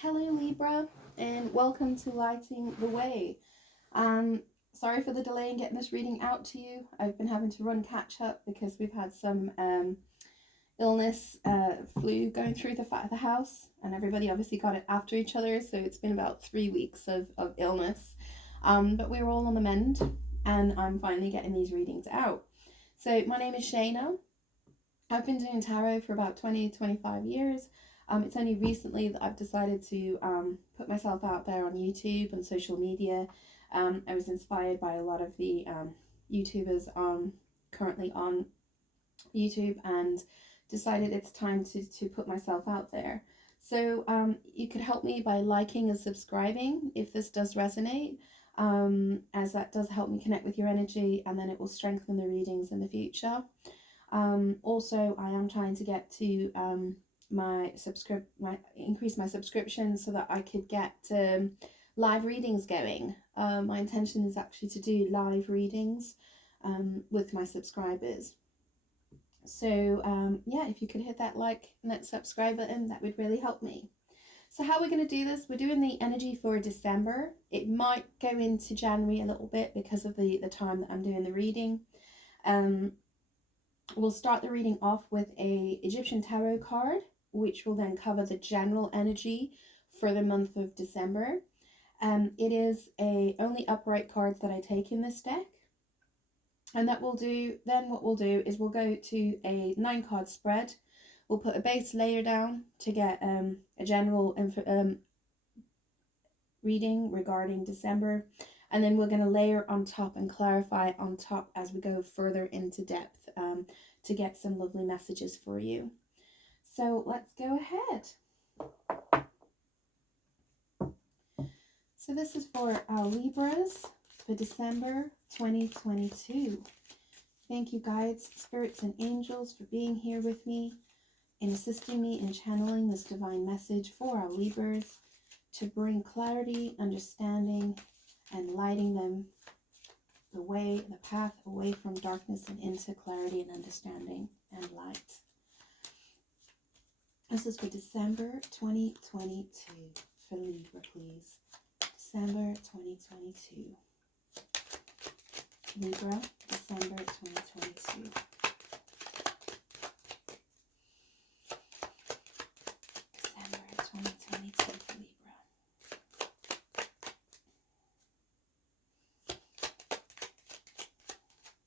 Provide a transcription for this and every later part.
Hello Libra, and welcome to Lighting the Way. Sorry for the delay in getting this reading out to you. I've been having to run catch up because we've had some illness, flu going through the house, and everybody obviously got it after each other, so it's been about 3 weeks of illness. But we're all on the mend, and I'm finally getting these readings out. So my name is Shaina. I've been doing tarot for about 25 years. It's only recently that I've decided to put myself out there on YouTube and social media. I was inspired by a lot of the YouTubers currently on YouTube and decided it's time to put myself out there. So you could help me by liking and subscribing if this does resonate, as that does help me connect with your energy, and then it will strengthen the readings in the future. Also, I am trying to get to increase my subscription so that I could get live readings going. My intention is actually to do live readings with my subscribers. So yeah, if you could hit that like and that subscribe button, that would really help me. So how we're going to do this, we're doing the energy for December. It might go into January a little bit because of the time that I'm doing the reading. We'll start the reading off with a Egyptian tarot card, which will then cover the general energy for the month of December. It is only upright cards that I take in this deck. And that will do, then what we'll do is we'll go to a 9-card spread. We'll put a base layer down to get a general reading regarding December. And then we're going to layer on top and clarify on top as we go further into depth to get some lovely messages for you. So let's go ahead. So this is for our Libras for December 2022. Thank you, guides, spirits, and angels for being here with me and assisting me in channeling this divine message for our Libras to bring clarity, understanding, and lighting them the path away from darkness and into clarity and understanding and light. This is for December 2022 for Libra, please. December 2022. Libra, December 2022. December 2022 for Libra.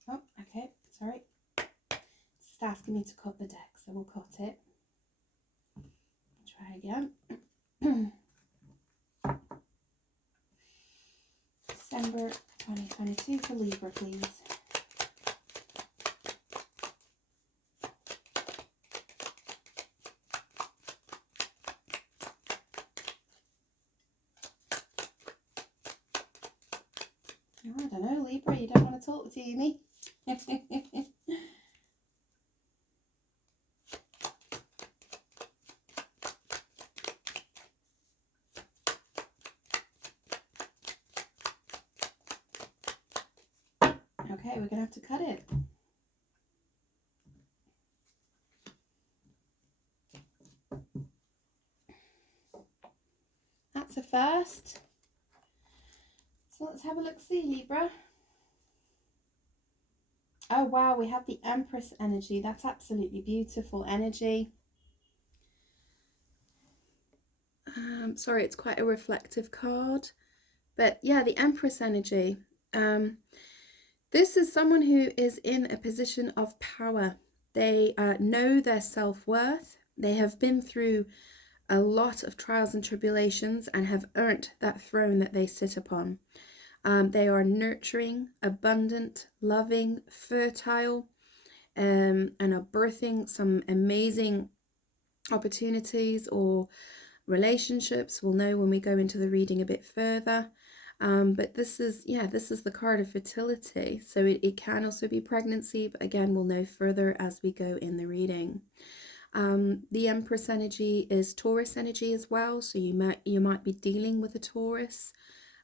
Oh, okay, sorry. It's just asking me to cut the deck, so we'll cut it. Try again. December 2022 for Libra, please. Oh, I don't know, Libra, you don't want to talk to me. Okay, we're going to have to cut it. That's a first. So let's have a look-see, Libra. Oh, wow, we have the Empress energy. That's absolutely beautiful energy. Sorry, it's quite a reflective card. But yeah, the Empress energy. This is someone who is in a position of power. They know their self-worth. They have been through a lot of trials and tribulations and have earned that throne that they sit upon. They are nurturing, abundant, loving, fertile, and are birthing some amazing opportunities or relationships. We'll know when we go into the reading a bit further. But this is the card of fertility. So it can also be pregnancy, but again, we'll know further as we go in the reading. The Empress energy is Taurus energy as well. So you might be dealing with a Taurus.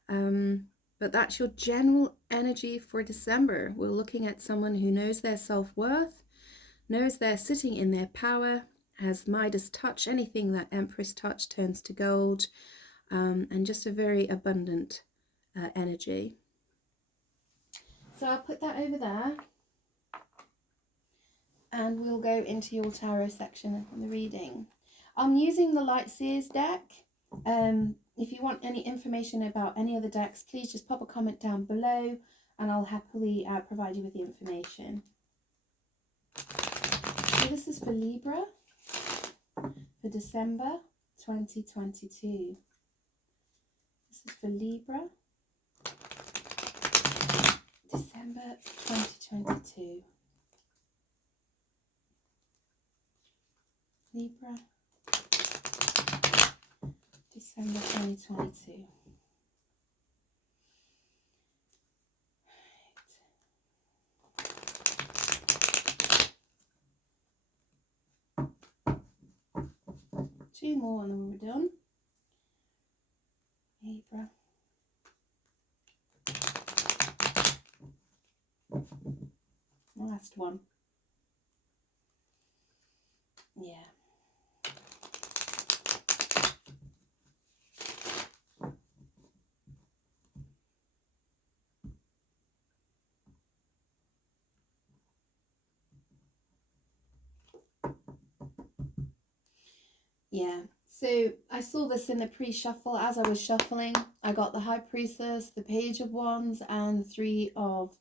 But that's your general energy for December. We're looking at someone who knows their self-worth, knows they're sitting in their power, has Midas touch. Anything that Empress touch turns to gold, and just a very abundant energy. So I'll put that over there, and we'll go into your tarot section on the reading. I'm using the Light Seers deck. If you want any information about any other decks, please just pop a comment down below and I'll happily provide you with the information. So this is for Libra for December 2022. This is for Libra, December 2022. Libra, December 2022. Two more and then we're done. Libra. Last one. Yeah. Yeah, so I saw this in the pre-shuffle. As I was shuffling, I got the High Priestess, the Page of Wands, and the Three of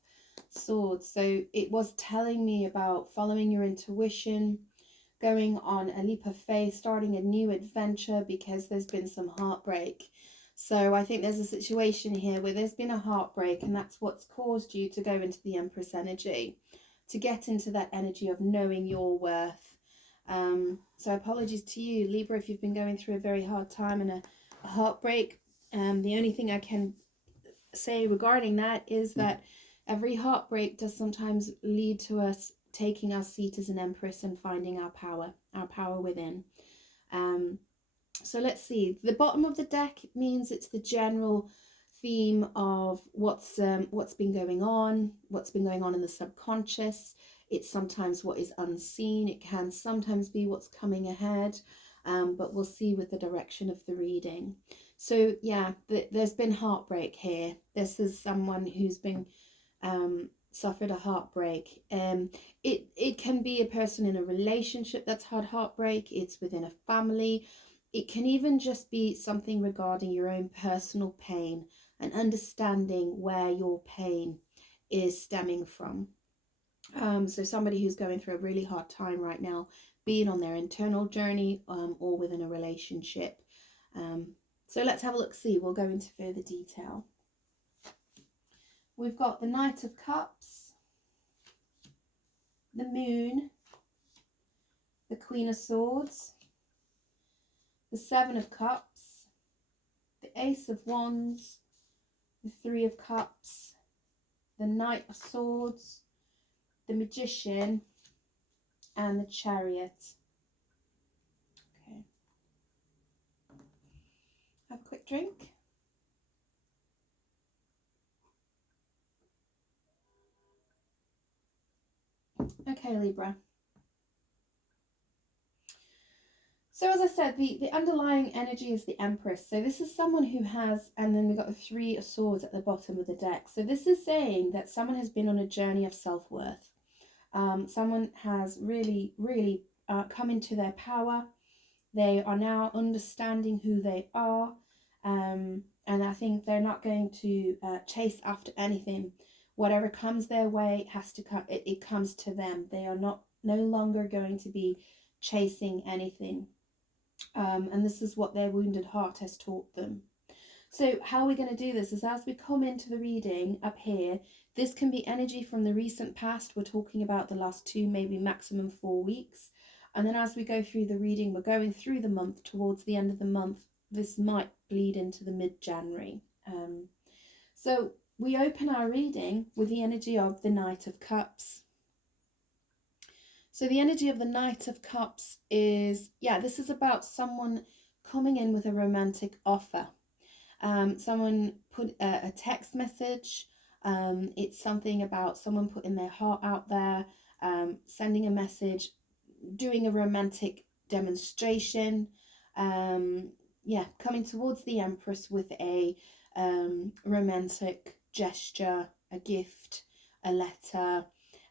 Swords. So it was telling me about following your intuition, going on a leap of faith, starting a new adventure because there's been some heartbreak. So I think there's a situation here where there's been a heartbreak, and that's what's caused you to go into the Empress energy, to get into that energy of knowing your worth. So apologies to you, Libra, if you've been going through a very hard time and a heartbreak. The only thing I can say regarding that is that every heartbreak does sometimes lead to us taking our seat as an Empress and finding our power within. So let's see. The bottom of the deck means it's the general theme of what's been going on in the subconscious. It's sometimes what is unseen. It can sometimes be what's coming ahead, but we'll see with the direction of the reading. So yeah, there's been heartbreak here. This is someone who's been suffered a heartbreak. It can be a person in a relationship that's had heartbreak. It's within a family. It can even just be something regarding your own personal pain and understanding where your pain is stemming from. So somebody who's going through a really hard time right now, being on their internal journey or within a relationship. So let's have a look, see. We'll go into further detail. We've got the Knight of Cups, the Moon, the Queen of Swords, the Seven of Cups, the Ace of Wands, the Three of Cups, the Knight of Swords, the Magician, and the Chariot. Okay. Have a quick drink. Okay, Libra. So as I said, the underlying energy is the Empress. So this is someone who has, and then we've got the Three of Swords at the bottom of the deck. So this is saying that someone has been on a journey of self-worth. Someone has really come into their power. They are now understanding who they are. And I think they're not going to chase after anything. Whatever comes their way has to come. It comes to them. They are no longer going to be chasing anything. And this is what their wounded heart has taught them. So how we're going to do this is, as we come into the reading up here, this can be energy from the recent past. We're talking about the last 2, maybe maximum 4 weeks. And then as we go through the reading, we're going through the month, towards the end of the month. This might bleed into the mid-January. So we open our reading with the energy of the Knight of Cups. So the energy of the Knight of Cups is, this is about someone coming in with a romantic offer. Someone put a text message. It's something about someone putting their heart out there, sending a message, doing a romantic demonstration. Yeah, coming towards the Empress with a romantic gesture, a gift, a letter,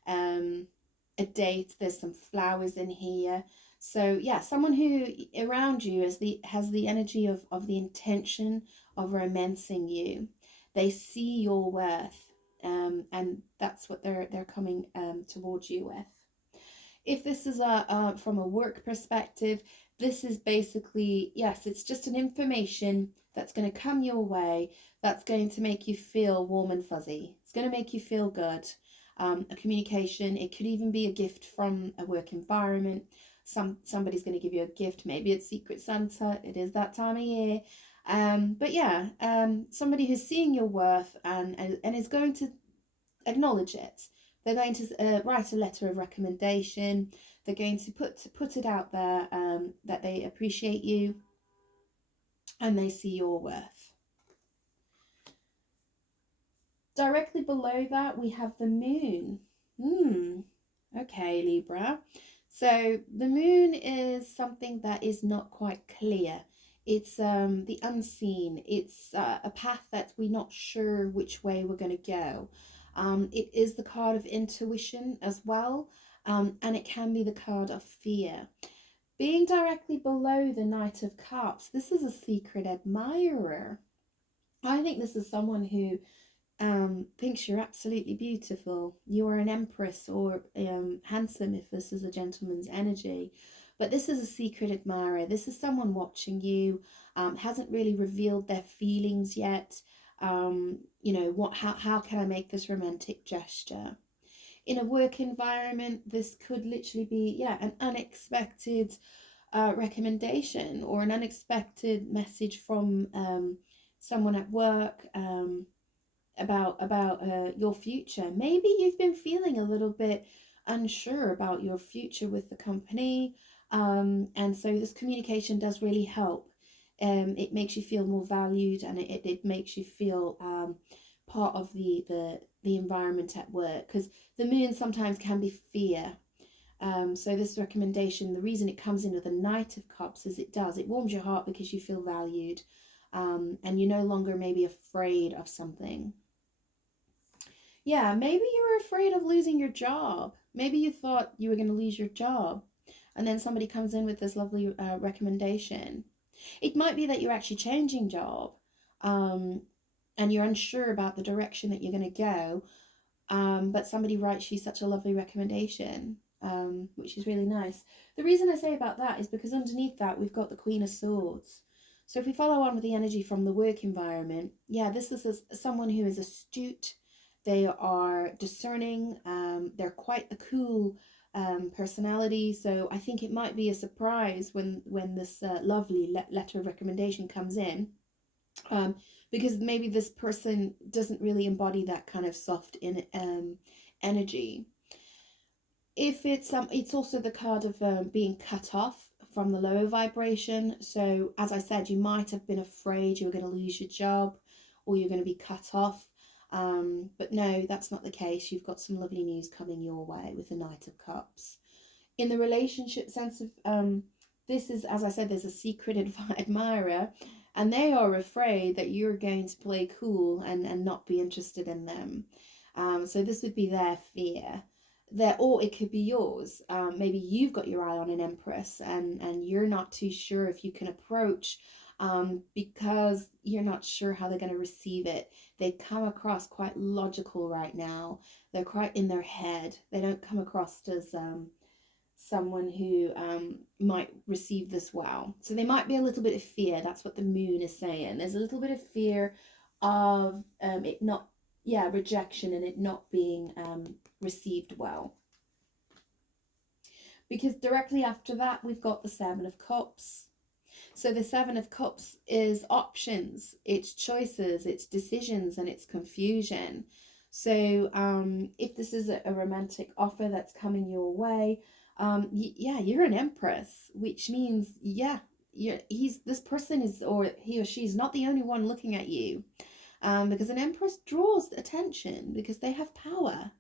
a date. There's some flowers in here. So yeah, someone who around you has the energy of the intention of romancing you. They see your worth, and that's what they're coming towards you with. If this is from a work perspective, this is basically, yes, it's just an information that's going to come your way, that's going to make you feel warm and fuzzy. It's going to make you feel good. A communication, it could even be a gift from a work environment. Somebody's going to give you a gift. Maybe it's Secret Santa. It is that time of year. But yeah, somebody who's seeing your worth and is going to acknowledge it. They're going to write a letter of recommendation. They're going to put it out there that they appreciate you and they see your worth. Directly below that, we have the moon. Okay, Libra. So the moon is something that is not quite clear. It's the unseen. It's a path that we're not sure which way we're going to go. It is the card of intuition as well, and it can be the card of fear. Being directly below the Knight of Cups, this is a secret admirer. I think this is someone who thinks you're absolutely beautiful. You are an empress or handsome if this is a gentleman's energy. But this is a secret admirer. This is someone watching you, hasn't really revealed their feelings yet. You know, how can I make this romantic gesture? In a work environment, this could literally be, yeah, an unexpected recommendation or an unexpected message from someone at work. About your future. Maybe you've been feeling a little bit unsure about your future with the company, and so this communication does really help. It makes you feel more valued, and it makes you feel part of the environment at work, because the moon sometimes can be fear. So this recommendation, the reason it comes in with a Knight of Cups is it warms your heart because you feel valued, and you're no longer maybe afraid of something. Yeah, maybe you were afraid of losing your job. Maybe you thought you were going to lose your job. And then somebody comes in with this lovely recommendation. It might be that you're actually changing job, um, and you're unsure about the direction that you're going to go, but somebody writes you such a lovely recommendation, which is really nice. The reason I say about that is because underneath that we've got the Queen of Swords. So if we follow on with the energy from the work environment, yeah, this is someone who is astute. They are discerning. They're quite a cool personality. So I think it might be a surprise when this lovely letter of recommendation comes in, because maybe this person doesn't really embody that kind of soft energy. If it's also the card of being cut off from the lower vibration. So as I said, you might have been afraid you were going to lose your job or you're going to be cut off. But no, that's not the case. You've got some lovely news coming your way with the Knight of Cups. In the relationship sense of this is, as I said, there's a secret admirer, and they are afraid that you're going to play cool and not be interested in them. So this would be their fear. Or it could be yours. Maybe you've got your eye on an empress and you're not too sure if you can approach, because you're not sure how they're going to receive it. They come across quite logical right now. They're quite in their head. They don't come across as someone who might receive this well. So there might be a little bit of fear. That's what the moon is saying. There's a little bit of fear of it not, yeah, rejection and it not being received well. Because directly after that, we've got the Seven of Cups. So the Seven of Cups is options, it's choices, it's decisions, and it's confusion. So if this is a romantic offer that's coming your way, yeah, you're an empress, which means, yeah, this person is, or he or she is not the only one looking at you, because an empress draws attention because they have power.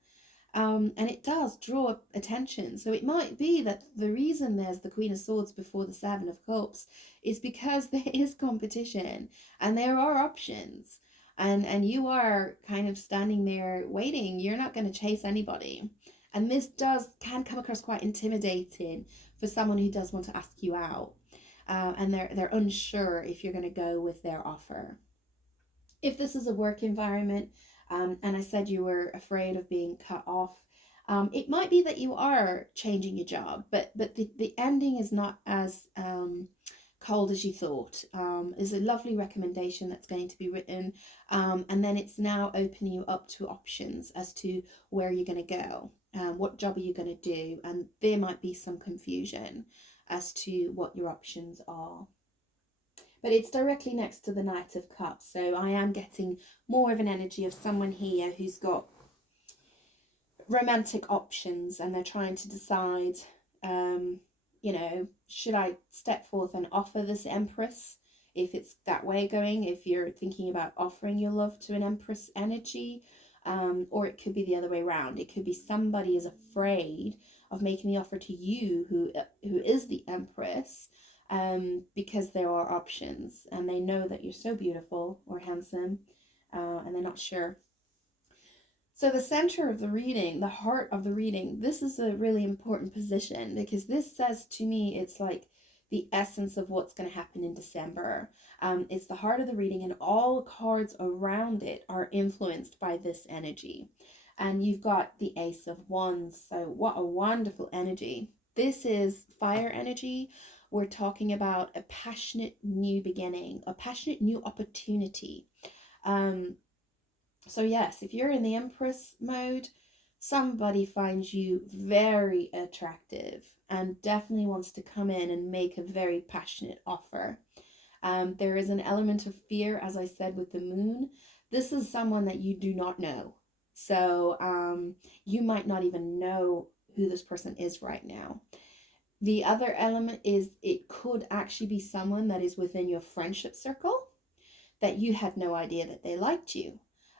And it does draw attention. So it might be that the reason there's the Queen of Swords before the Seven of Cups is because there is competition and there are options. And you are kind of standing there waiting. You're not going to chase anybody. And this can come across quite intimidating for someone who does want to ask you out. And they're unsure if you're going to go with their offer. If this is a work environment, and I said you were afraid of being cut off, it might be that you are changing your job, but the ending is not as cold as you thought. Is a lovely recommendation that's going to be written, and then it's now opening you up to options as to where you're going to go, what job are you going to do, and there might be some confusion as to what your options are. But it's directly next to the Knight of Cups, so I am getting more of an energy of someone here who's got romantic options and they're trying to decide, should I step forth and offer this Empress? If it's that way going, if you're thinking about offering your love to an Empress energy, or it could be the other way around. It could be somebody is afraid of making the offer to you who is the Empress, because there are options and they know that you're so beautiful or handsome, and they're not sure. So the center of the reading, the heart of the reading, this is a really important position because this says to me it's like the essence of what's going to happen in December. It's the heart of the reading, and all cards around it are influenced by this energy. And you've got the Ace of Wands. So what a wonderful energy. This is fire energy. We're talking about a passionate new beginning, a passionate new opportunity. So yes, if you're in the Empress mode, somebody finds you very attractive and definitely wants to come in and make a very passionate offer. There is an element of fear, as I said, with the moon. This is someone that you do not know. So you might not even know who this person is right now. The other element is it could actually be someone that is within your friendship circle that you had no idea that they liked you.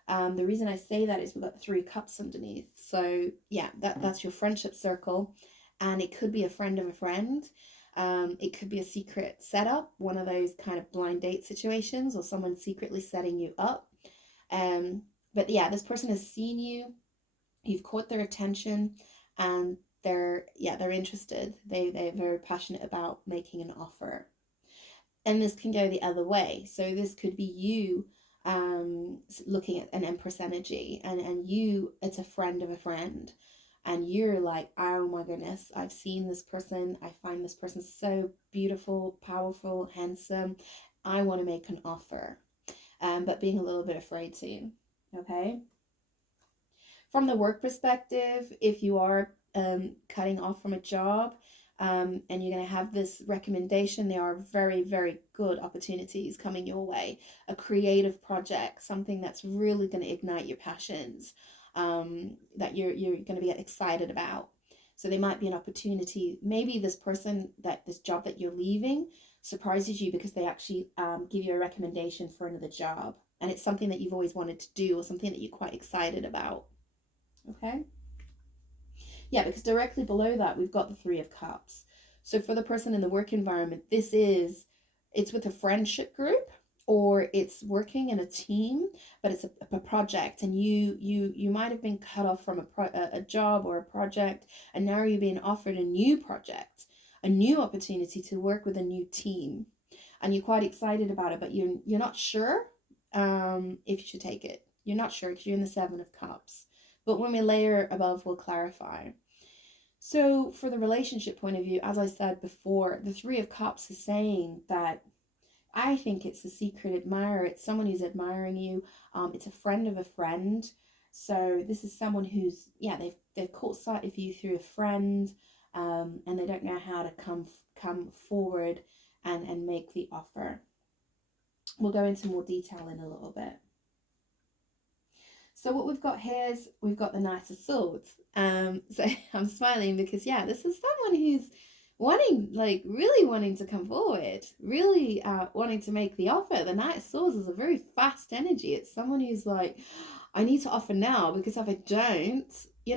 The reason I say that is we've got 3 cups underneath. So yeah, that's your friendship circle. And it could be a friend of a friend. It could be a secret setup, one of those kind of blind date situations, or someone secretly setting you up. But yeah, this person has seen you. You've caught their attention, and they're interested. They're very passionate about making an offer. And this can go the other way. So this could be you looking at an Empress energy, and you, it's a friend of a friend, and you're like, oh my goodness, I've seen this person, I find this person so beautiful, powerful, handsome, I want to make an offer, but being a little bit afraid to. Okay, from the work perspective, if you are cutting off from a job, and you're going to have this recommendation, there are very, very good opportunities coming your way. A creative project, something that's really going to ignite your passions, that you're going to be excited about. So there might be an opportunity. Maybe this job that you're leaving surprises you because they actually give you a recommendation for another job. And it's something that you've always wanted to do, or something that you're quite excited about. Okay? Yeah, because directly below that, we've got the 3 of Cups. So for the person in the work environment, it's with a friendship group, or it's working in a team, but it's a project, and you might have been cut off from a job or a project, and now you're being offered a new project, a new opportunity to work with a new team, and you're quite excited about it, but you're not sure if you should take it. You're not sure because you're in the 7 of Cups. But when we layer above, we'll clarify. So for the relationship point of view, as I said before, the 3 of Cups is saying that I think it's a secret admirer. It's someone who's admiring you. It's a friend of a friend. So this is someone who's, they've caught sight of you through a friend, and they don't know how to come forward and make the offer. We'll go into more detail in a little bit. So what we've got here is we've got the Knight of Swords. So I'm smiling because this is someone who's really wanting to come forward, really wanting to make the offer. The Knight of Swords is a very fast energy. It's someone who's like, I need to offer now, because if I don't, he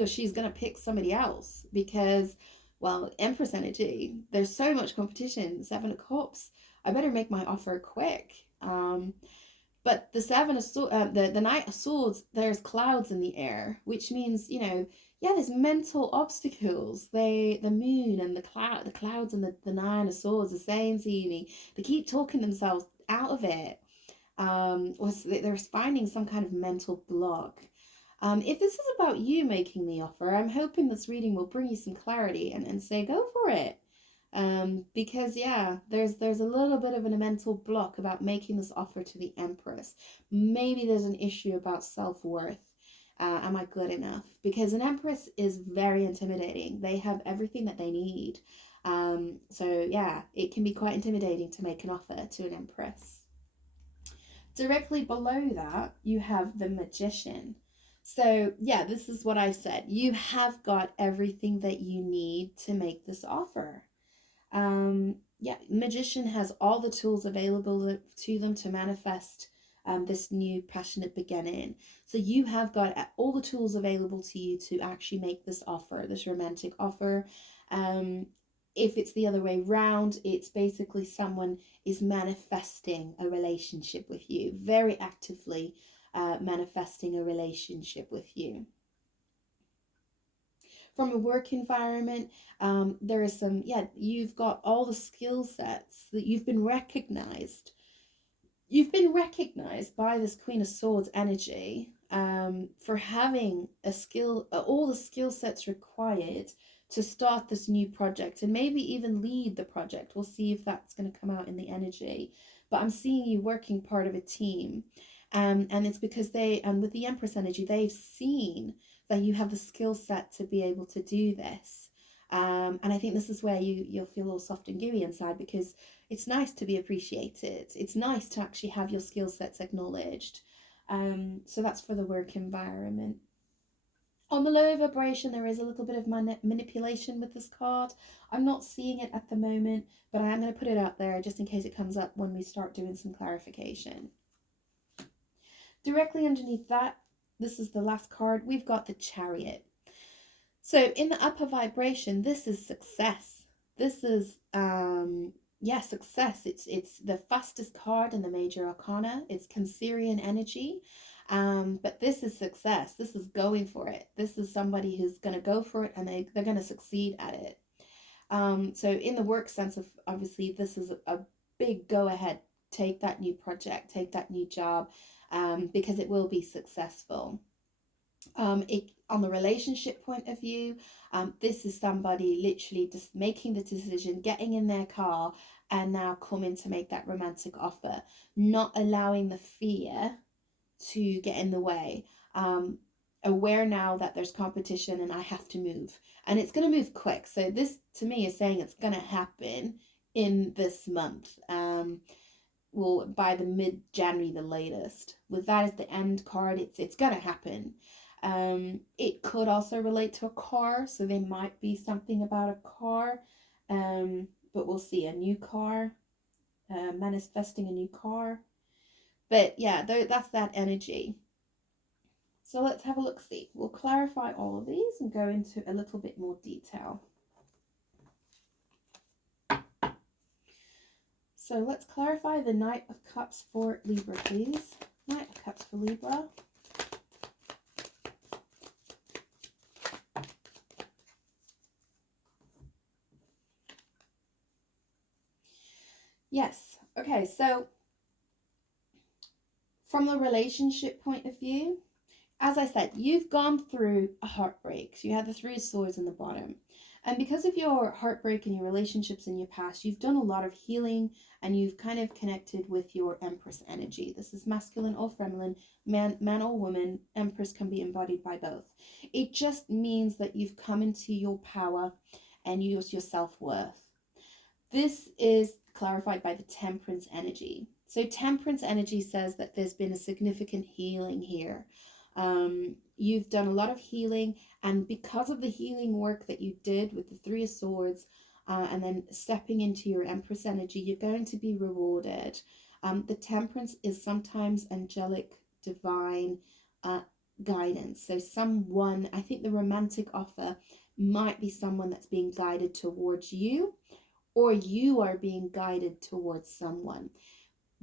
or she's gonna pick somebody else because, well, Empress energy, there's so much competition. Seven of Cups, I better make my offer quick. But the the Knight of Swords, there's clouds in the air, which means, yeah, there's mental obstacles. The moon and the clouds and the Nine of Swords are saying to me, they keep talking themselves out of it. Was they're finding some kind of mental block. If this is about you making the offer, I'm hoping this reading will bring you some clarity and say go for it. Because yeah, there's a little bit of a mental block about making this offer to the Empress. Maybe there's an issue about self-worth. Am I good enough? Because an Empress is very intimidating. They have everything that they need. So yeah, it can be quite intimidating to make an offer to an Empress. Directly below that, you have the Magician. So yeah, this is what I said. You have got everything that you need to make this offer. Yeah, Magician has all the tools available to them to manifest this new passionate beginning. So you have got all the tools available to you to actually make this offer, this romantic offer. Um, if it's the other way round, it's basically someone is manifesting a relationship with you, very actively manifesting a relationship with you. From a work environment, there is some, yeah, you've got all the skill sets that you've been recognized. You've been recognized by this Queen of Swords energy for having a skill, all the skill sets required to start this new project and maybe even lead the project. We'll see if that's going to come out in the energy. But I'm seeing you working part of a team. And it's because with the Empress energy, they've seen that you have the skill set to be able to do this. And I think this is where you'll feel all soft and gooey inside, because it's nice to be appreciated. It's nice to actually have your skill sets acknowledged. So that's for the work environment. On the lower vibration, there is a little bit of manipulation with this card. I'm not seeing it at the moment, but I am going to put it out there just in case it comes up when we start doing some clarification. Directly underneath that, this is the last card, we've got the Chariot. So in the upper vibration, this is success. This is success. It's the fastest card in the major arcana. It's Cancerian energy. But this is success. This is going for it. This is somebody who's going to go for it, and they're going to succeed at it. So in the work sense of, obviously, this is a big go ahead. Take that new project, take that new job, because it will be successful. On the relationship point of view, this is somebody literally just making the decision, getting in their car, and now coming to make that romantic offer, not allowing the fear to get in the way. Aware now that there's competition and I have to move, and it's going to move quick. So this to me is saying it's going to happen in this month. Well, by the mid-January, the latest. With that as the end card, it's going to happen. It could also relate to a car, so there might be something about a car, but we'll see. A new car, manifesting a new car. But yeah, that's that energy. So let's have a look-see. We'll clarify all of these and go into a little bit more detail. So let's clarify the Knight of Cups for Libra, please. Knight of Cups for Libra. Yes. Okay, so from the relationship point of view, as I said, you've gone through a heartbreak. So you had the Three of Swords in the bottom. And because of your heartbreak and your relationships in your past, you've done a lot of healing, and you've kind of connected with your Empress energy. This is masculine or feminine, man or woman. Empress can be embodied by both. It just means that you've come into your power and your self-worth. This is clarified by the Temperance energy. So Temperance energy says that there's been a significant healing here. You've done a lot of healing, and because of the healing work that you did with the Three of Swords, and then stepping into your Empress energy, you're going to be rewarded. The Temperance is sometimes angelic, divine. guidance. So someone, I think the romantic offer might be someone that's being guided towards you, or you are being guided towards someone.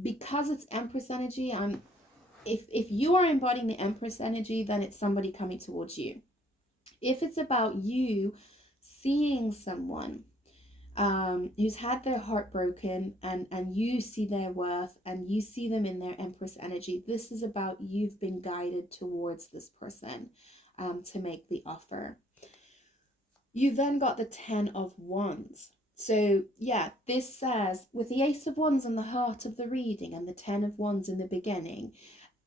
Because it's Empress energy, if you are embodying the Empress energy, then it's somebody coming towards you. If it's about you seeing someone who's had their heart broken, and you see their worth and you see them in their Empress energy, this is about you've been guided towards this person to make the offer. You then got the 10 of Wands. So yeah, this says with the Ace of Wands in the heart of the reading and the 10 of Wands in the beginning,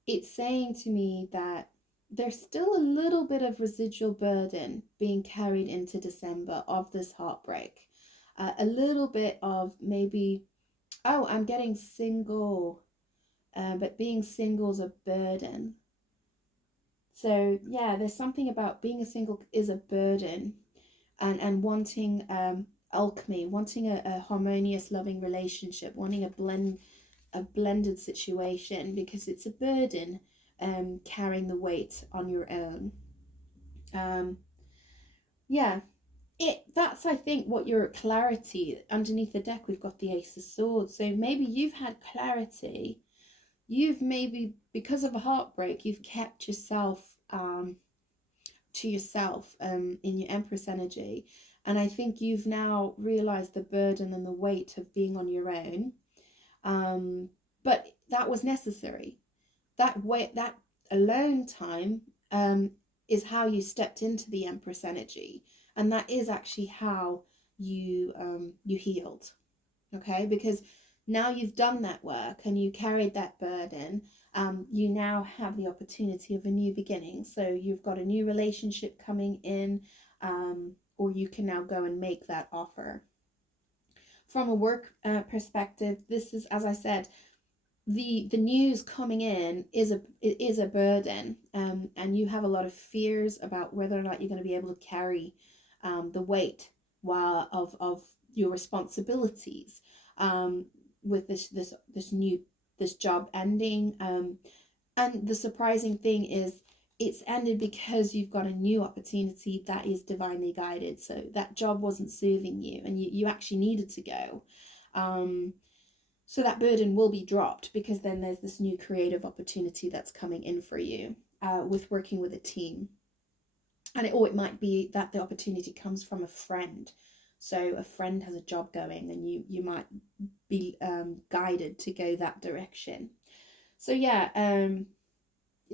it's saying to me that there's still a little bit of residual burden being carried into December of this heartbreak. A little bit of maybe, oh, I'm getting single, but being single is a burden. So yeah, there's something about being a single is a burden, and wanting alchemy, wanting a harmonious, loving relationship, wanting a blended situation, because it's a burden carrying the weight on your own. Yeah, that's, I think, what your clarity underneath the deck. We've got the Ace of Swords, so maybe you've had clarity. You've maybe, because of a heartbreak, you've kept yourself to yourself in your Empress energy, and I think you've now realized the burden and the weight of being on your own. But that was necessary. That weight, that alone time, is how you stepped into the Empress energy, and that is actually how you healed. Okay, because now you've done that work and you carried that burden. You now have the opportunity of a new beginning. So you've got a new relationship coming in, or you can now go and make that offer. From a work perspective, this is, as I said, the news coming in is a burden, and you have a lot of fears about whether or not you're going to be able to carry the weight of your responsibilities, with this job ending, and the surprising thing is it's ended because you've got a new opportunity that is divinely guided. So that job wasn't serving you, and you actually needed to go. So that burden will be dropped, because then there's this new creative opportunity that's coming in for you, with working with a team. And it might be that the opportunity comes from a friend. So a friend has a job going, and you might be guided to go that direction. So yeah,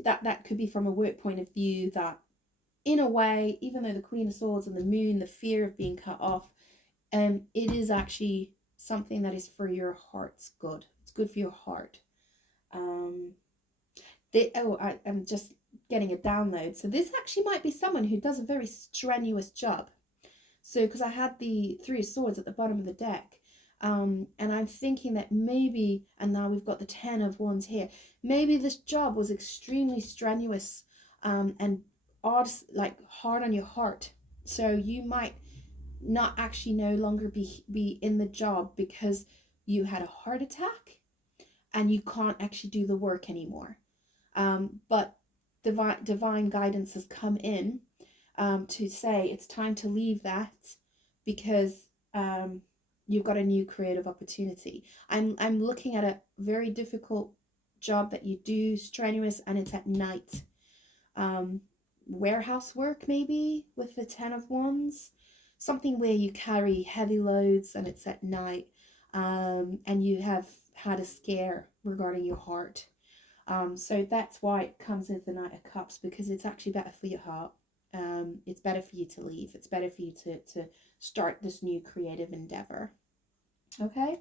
that could be from a work point of view, that in a way, even though the Queen of Swords and the Moon, the fear of being cut off, it is actually something that is for your heart's good. It's good for your heart. I'm just getting a download. So this actually might be someone who does a very strenuous job. So because I had the Three of Swords at the bottom of the deck, and I'm thinking that maybe, and now we've got the 10 of Wands here, maybe this job was extremely strenuous, and odd, like hard on your heart. So you might not actually no longer be in the job because you had a heart attack and you can't actually do the work anymore. But divine guidance has come in, to say it's time to leave that, because you've got a new creative opportunity. I'm looking at a very difficult job that you do, strenuous, and it's at night. Warehouse work, maybe, with the 10 of Wands. Something where you carry heavy loads and it's at night, and you have had a scare regarding your heart. So that's why it comes in the Knight of Cups, because it's actually better for your heart. It's better for you to leave. It's better for you to start this new creative endeavor. Okay?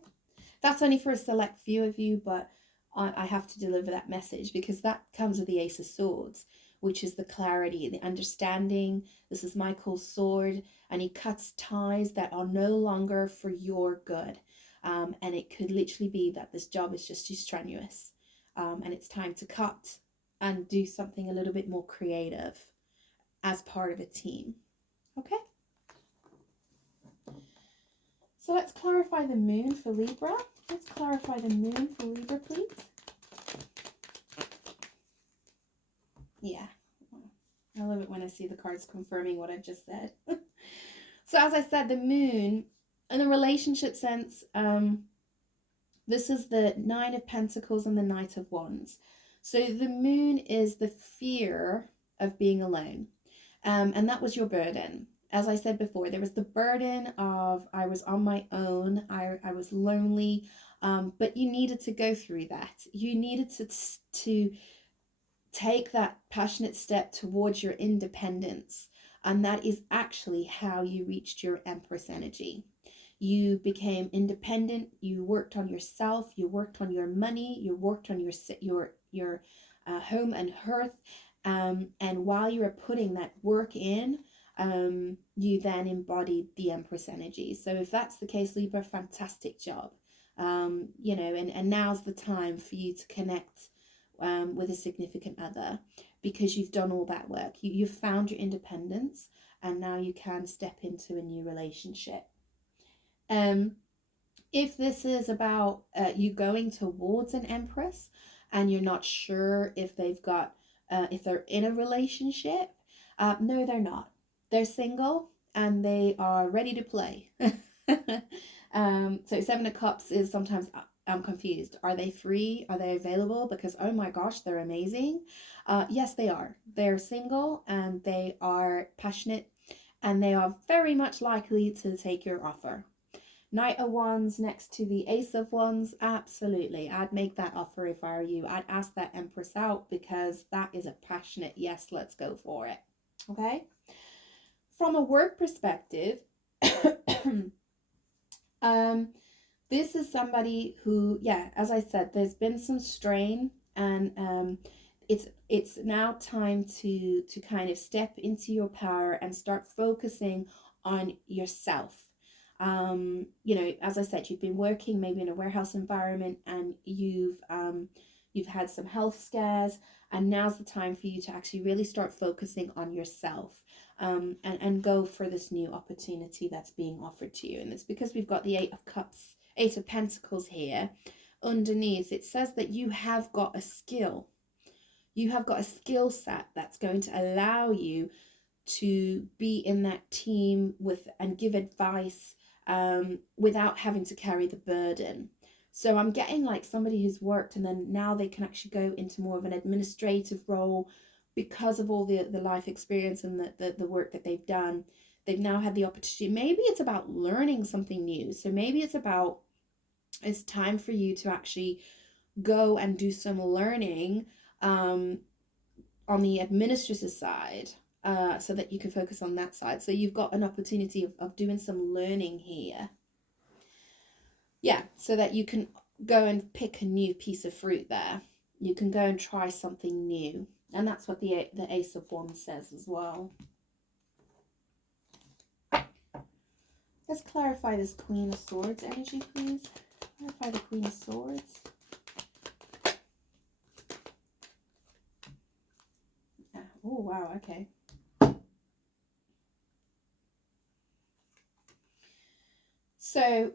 That's only for a select few of you, but I have to deliver that message, because that comes with the Ace of Swords, which is the clarity, the understanding. This is Michael's sword, and he cuts ties that are no longer for your good. And it could literally be that this job is just too strenuous, and it's time to cut and do something a little bit more creative as part of a team. Okay? So let's clarify the moon for Libra. Let's clarify the moon for Libra, please. Yeah, I love it when I see the cards confirming what I've just said. So as I said, the moon, in a relationship sense, this is the Nine of Pentacles and the Knight of Wands. So the moon is the fear of being alone. And that was your burden. As I said before, there was the burden of I was on my own, I was lonely, but you needed to go through that. You needed to take that passionate step towards your independence. And that is actually how you reached your Empress energy. You became independent, you worked on yourself, you worked on your money, you worked on your home and hearth, and while you were putting that work in, you then embodied the Empress energy. So if that's the case, Libra, fantastic job. And now's the time for you to connect with a significant other, because you've done all that work. You've found your independence, and now you can step into a new relationship. If this is about you going towards an Empress and you're not sure if if they're in a relationship, no, they're not. They're single and they are ready to play. So Seven of Cups is sometimes I'm confused. Are they free? Are they available? Because oh my gosh, they're amazing. Yes, they are. They're single and they are passionate, and they are very much likely to take your offer. Knight of Wands next to the Ace of Wands, absolutely. I'd make that offer if I were you. I'd ask that Empress out, because that is a passionate yes, let's go for it. Okay? From a work perspective, this is somebody who, yeah, as I said, there's been some strain, and it's now time to kind of step into your power and start focusing on yourself. As I said, you've been working maybe in a warehouse environment, and you've had some health scares, and now's the time for you to actually really start focusing on yourself, and go for this new opportunity that's being offered to you. And it's because we've got the Eight of Pentacles here underneath. It says that you have got a skill. You have got a skill set that's going to allow you to be in that team with and give advice, without having to carry the burden. So I'm getting like somebody who's worked and then now they can actually go into more of an administrative role because of all the life experience and the work that they've done. They've now had the opportunity. Maybe it's about learning something new. So maybe it's time for you to actually go and do some learning on the administrative side, so that you can focus on that side. So you've got an opportunity of doing some learning here. Yeah, so that you can go and pick a new piece of fruit there. You can go and try something new. And that's what the Ace of Wands says as well. Let's clarify this Queen of Swords energy, please. Clarify the Queen of Swords. Oh, wow, okay. So,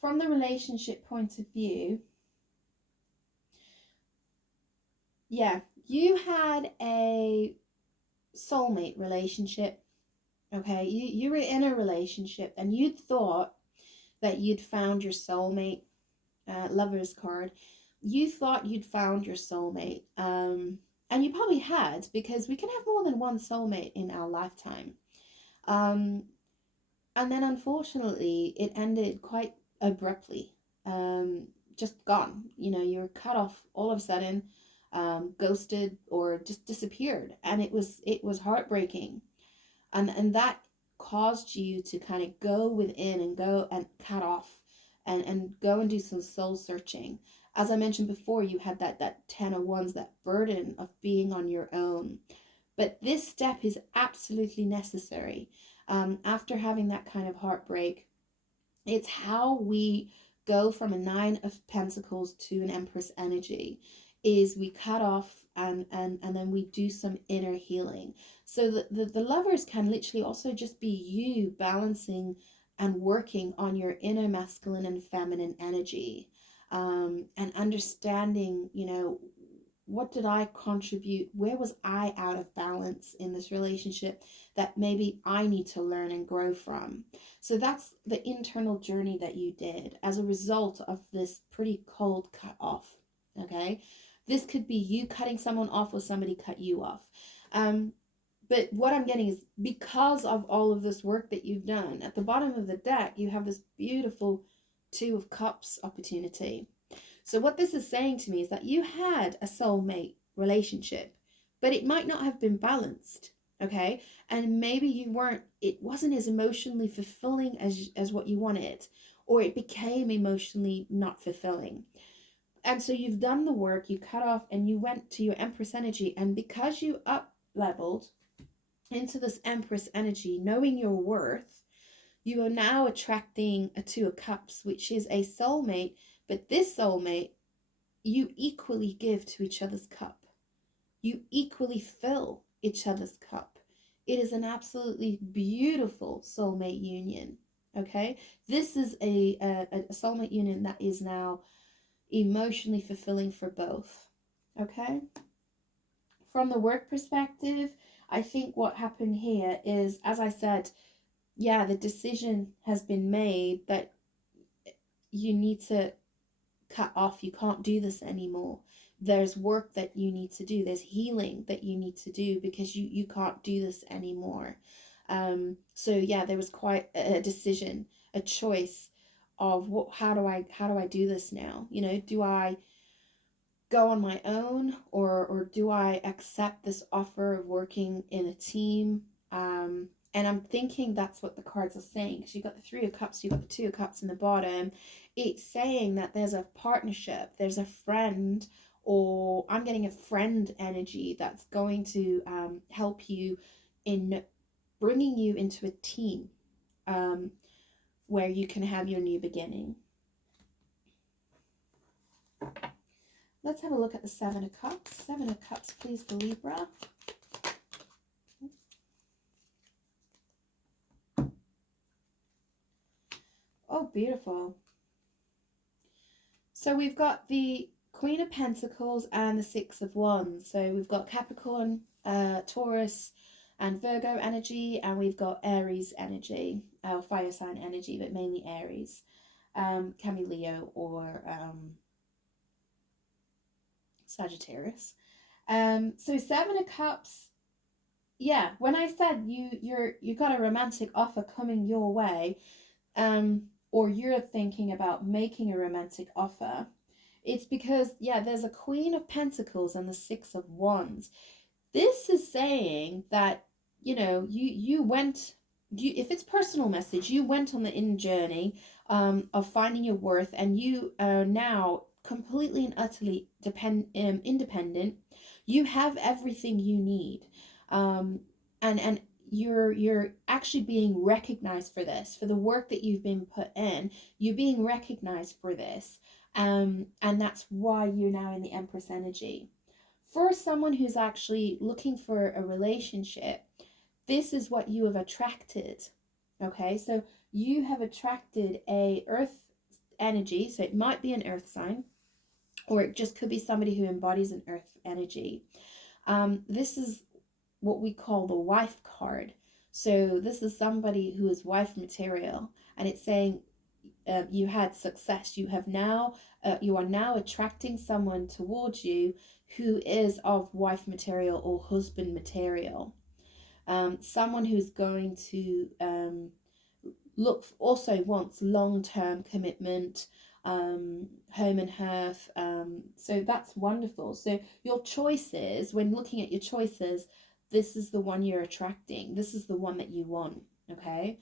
from the relationship point of view, yeah, you had a soulmate relationship, okay? You were in a relationship and you thought that you'd found your soulmate. Lover's card. You thought you'd found your soulmate, and you probably had, because we can have more than one soulmate in our lifetime. And then unfortunately it ended quite abruptly. Just gone. You're cut off all of a sudden, ghosted, or just disappeared, and it was heartbreaking, and that caused you to kind of go within and go and cut off and go and do some soul searching. As I mentioned before, you had that 10 of Wands, that burden of being on your own. But this step is absolutely necessary. After having that kind of heartbreak, it's how we go from a Nine of Pentacles to an Empress energy, is we cut off and then we do some inner healing. So the lovers can literally also just be you balancing and working on your inner masculine and feminine energy, and understanding, what did I contribute? Where was I out of balance in this relationship that maybe I need to learn and grow from? So that's the internal journey that you did as a result of this pretty cold cut off. Okay. This could be you cutting someone off or somebody cut you off. But what I'm getting is because of all of this work that you've done, at the bottom of the deck, you have this beautiful Two of Cups opportunity. So what this is saying to me is that you had a soulmate relationship, but it might not have been balanced, okay? And maybe it wasn't as emotionally fulfilling as what you wanted, or it became emotionally not fulfilling. And so you've done the work, you cut off and you went to your Empress energy, and because you up leveled into this Empress energy, knowing your worth, you are now attracting a Two of Cups, which is a soulmate, but this soulmate, you equally give to each other's cup. You equally fill each other's cup. It is an absolutely beautiful soulmate union. Okay, this is a soulmate union that is now emotionally fulfilling for both. Okay, from the work perspective, I think what happened here is, as I said, yeah, the decision has been made that you need to cut off. You can't do this anymore. There's work that you need to do. There's healing that you need to do because you can't do this anymore. So yeah, there was quite a decision, a choice of how do I do this now? You know, do I go on my own, or do I accept this offer of working in a team? And I'm thinking that's what the cards are saying, because you got the Three of Cups, you got the Two of Cups in the bottom. It's saying that there's a partnership, there's a friend, or I'm getting a friend energy that's going to help you in bringing you into a team where you can have your new beginning. Let's have a look at the Seven of Cups. Seven of Cups, please, for Libra. Oh, beautiful. So we've got the Queen of Pentacles and the Six of Wands. So we've got Capricorn, Taurus, and Virgo energy, and we've got Aries energy, fire sign energy, but mainly Aries. Can be Leo or Sagittarius. So Seven of Cups, yeah, when I said you got a romantic offer coming your way, or you're thinking about making a romantic offer, it's because, yeah, there's a Queen of Pentacles and the Six of Wands. This is saying that, you know, you went, if it's personal message, you went on the inner journey of finding your worth, and you are now completely and utterly independent. You have everything you need, and you're actually being recognized for this, for the work that you've been put in. You're being recognized for this, and that's why you're now in the Empress energy. For someone who's actually looking for a relationship, this is what you have attracted. Okay, so you have attracted a earth energy, so it might be an earth sign, or it just could be somebody who embodies an earth energy. This is what we call the wife card. So this is somebody who is wife material, and it's saying you had success. You are now attracting someone towards you who is of wife material or husband material. Someone who's going to also wants long-term commitment, home and hearth. So that's wonderful. So your choices, when looking at your choices, this is the one you're attracting. This is the one that you want. Okay.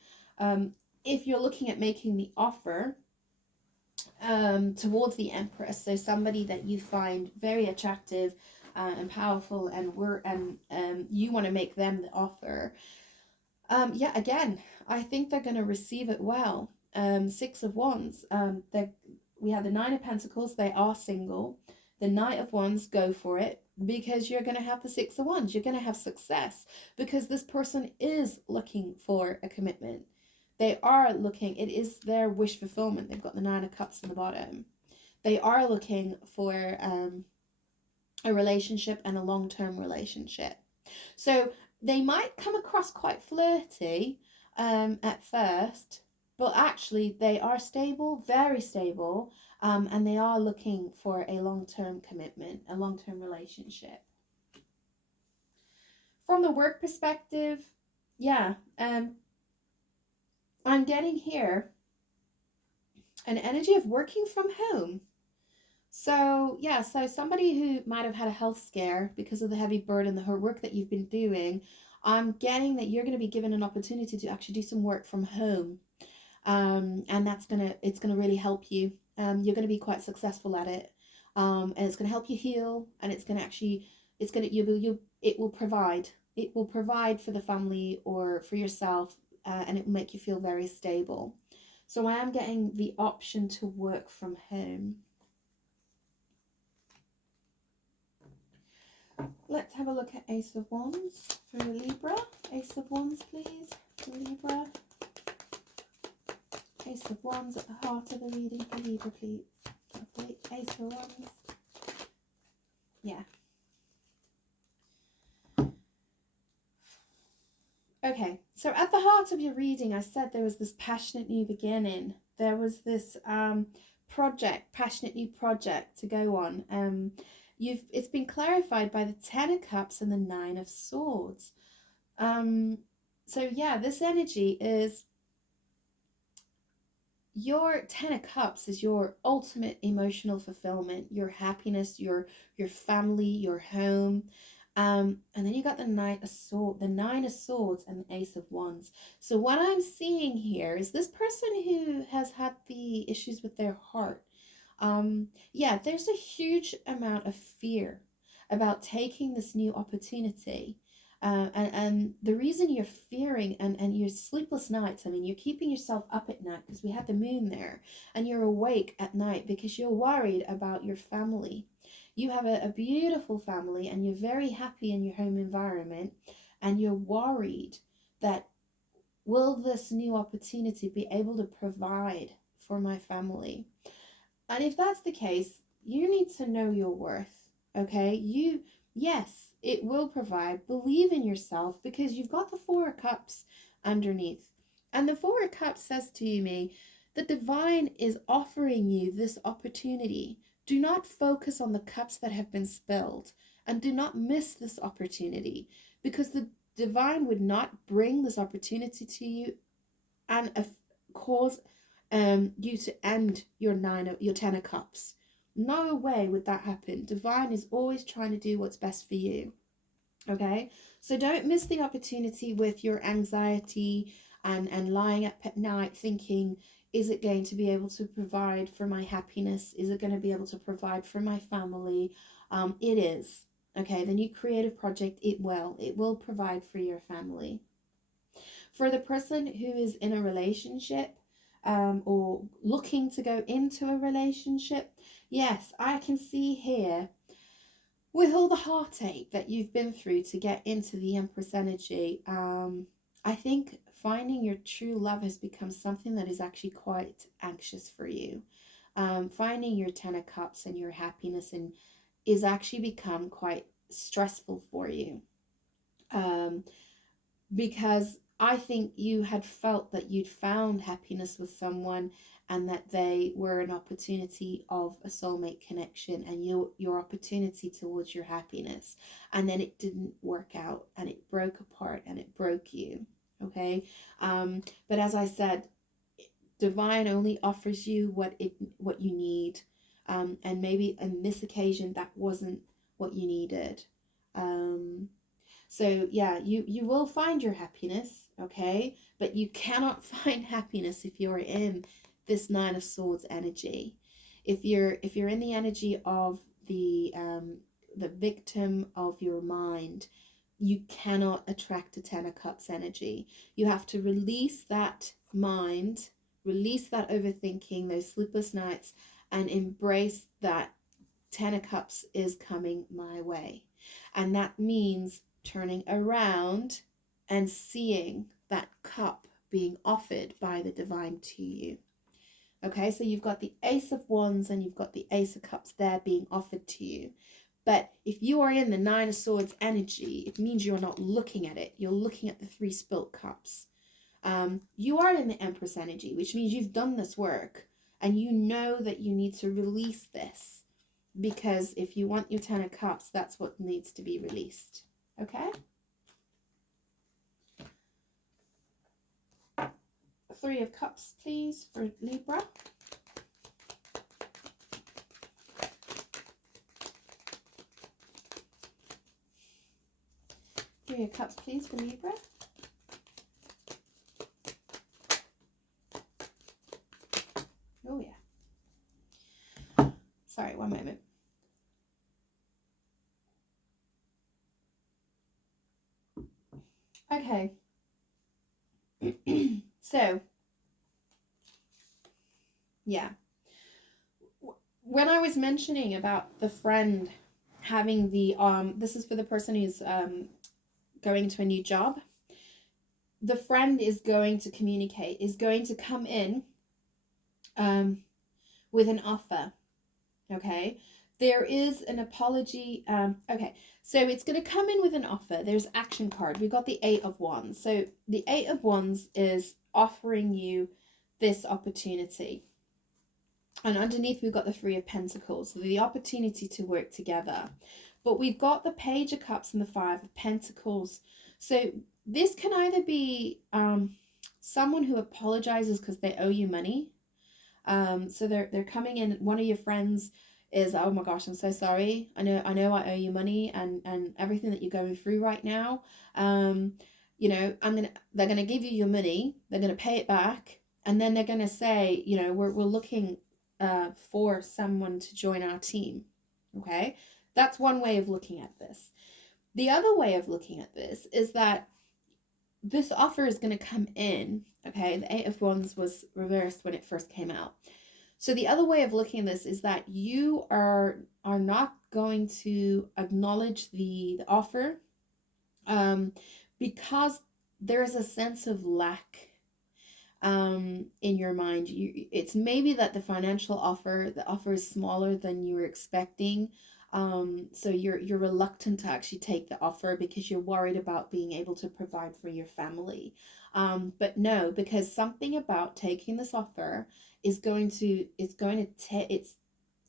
If you're looking at making the offer towards the Empress, so somebody that you find very attractive and powerful, and you want to make them the offer, yeah, again, I think they're going to receive it well. Six of Wands, we have the Nine of Pentacles, they are single. The Knight of Wands, go for it, because you're going to have the Six of Wands. You're going to have success because this person is looking for a commitment. They are looking, it is their wish fulfillment. They've got the Nine of Cups in the bottom. They are looking for a relationship and a long-term relationship. So they might come across quite flirty at first, but actually they are stable, very stable, and they are looking for a long-term commitment, a long-term relationship. From the work perspective, yeah, I'm getting here an energy of working from home. So, yeah, so somebody who might have had a health scare because of the heavy burden, the hard work that you've been doing, I'm getting that you're going to be given an opportunity to actually do some work from home. And it's gonna really help you. You're gonna be quite successful at it, and it's gonna help you heal, and it's gonna it will provide. It will provide for the family or for yourself, and it will make you feel very stable. So I am getting the option to work from home. Let's have a look at Ace of Wands for Libra. Ace of Wands, please, for Libra. Ace of Wands at the heart of the reading for Libra, please. Lovely. Ace of Wands. Yeah. Okay, so at the heart of your reading, I said there was this passionate new beginning. There was this passionate new project to go on. It's been clarified by the Ten of Cups and the Nine of Swords. So yeah, this energy is your Ten of Cups is your ultimate emotional fulfillment, your happiness, your family, your home. And then you got the Nine of Swords, and the Ace of Wands. So what I'm seeing here is this person who has had the issues with their heart. Yeah, there's a huge amount of fear about taking this new opportunity. And the reason you're fearing and your sleepless nights, I mean, you're keeping yourself up at night because we had the moon there, and you're awake at night because you're worried about your family. You have a beautiful family and you're very happy in your home environment, and you're worried that will this new opportunity be able to provide for my family? And if that's the case, you need to know your worth, okay? Yes, it will provide. Believe in yourself because you've got the Four of Cups underneath. And the Four of Cups says to me, the divine is offering you this opportunity. Do not focus on the cups that have been spilled, and do not miss this opportunity, because the divine would not bring this opportunity to you and cause you to end your Ten of Cups. No way would that happen. Divine is always trying to do what's best for you. Okay, so don't miss the opportunity with your anxiety and lying up at night thinking, is it going to be able to provide for my happiness? Is it going to be able to provide for my family? It is. Okay, the new creative project, it will provide for your family. For the person who is in a relationship, or looking to go into a relationship, yes, I can see here, with all the heartache that you've been through to get into the Empress energy, I think finding your true love has become something that is actually quite anxious for you. Finding your Ten of Cups and your happiness and is actually become quite stressful for you. Because I think you had felt that you'd found happiness with someone and that they were an opportunity of a soulmate connection and your opportunity towards your happiness, and then it didn't work out and it broke apart and it broke you. Okay, but as I said, divine only offers you what you need, and maybe on this occasion that wasn't what you needed. So yeah, you will find your happiness, okay? But you cannot find happiness if you're in this Nine of Swords energy. If you're in the energy of the victim of your mind, you cannot attract a Ten of Cups energy. You have to release that mind, release that overthinking, those sleepless nights, and embrace that Ten of Cups is coming my way. And that means turning around and seeing that cup being offered by the divine to you. Okay, so you've got the Ace of Wands and you've got the Ace of Cups there being offered to you. But if you are in the Nine of Swords energy, it means you're not looking at it. You're looking at the 3 spilt cups. You are in the Empress energy, which means you've done this work and you know that you need to release this, because if you want your 10 of Cups, that's what needs to be released. Okay? 3 of Cups, please, for Libra. 3 of Cups, please, for Libra. Oh, yeah. Sorry, one moment. Okay. So, yeah. When I was mentioning about the friend having the, this is for the person who's going to a new job. The friend is going to communicate, is going to come in with an offer. Okay, there is an apology. Okay, so it's going to come in with an offer. There's action card. We got the 8 of Wands. So the 8 of Wands is offering you this opportunity. And underneath we've got the 3 of Pentacles, so the opportunity to work together. But we've got the Page of Cups and the 5 of Pentacles. So this can either be someone who apologizes because they owe you money. So they're coming in. One of your friends is, oh my gosh, I'm so sorry. I know I owe you money and everything that you're going through right now. You know, they're gonna give you your money. They're gonna pay it back, and then they're gonna say, you know, we're looking for someone to join our team. Okay, that's one way of looking at this. The other way of looking at this is that this offer is going to come in. Okay, the 8 of Wands was reversed when it first came out. So the other way of looking at this is that you are not going to acknowledge the offer because there is a sense of lack in your mind. It's maybe that the financial offer, the offer is smaller than you were expecting. So you're reluctant to actually take the offer because you're worried about being able to provide for your family. But no, because something about taking this offer is going to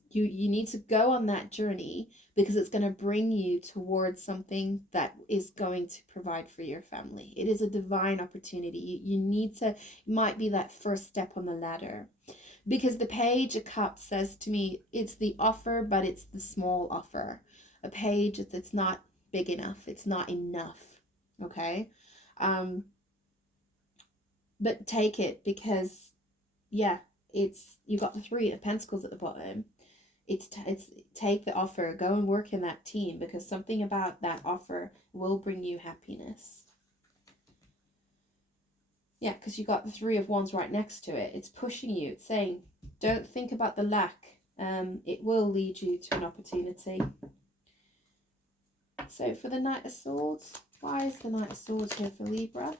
you need to go on that journey because it's going to bring you towards something that is going to provide for your family. It is a divine opportunity. You need to, it might be that first step on the ladder. Because the Page of Cups says to me, it's the offer, but it's the small offer. A page, it's not big enough. It's not enough. Okay? But take it because, yeah, you got the 3 of Pentacles at the bottom. It's take the offer, go and work in that team because something about that offer will bring you happiness. Yeah, because you got the 3 of Wands right next to it. It's pushing you. It's saying, don't think about the lack. It will lead you to an opportunity. So for the Knight of Swords, why is the Knight of Swords here for Libra?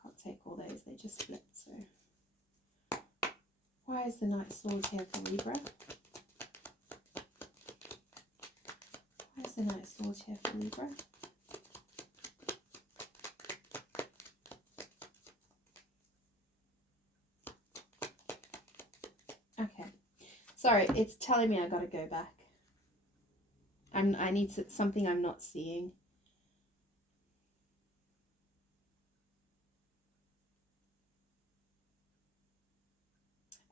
Can't take all those. They just flipped. So why is the Knight of Swords here for Libra? Why is the Knight of Swords here for Libra? Okay, sorry, it's telling me I gotta go back. I need something I'm not seeing.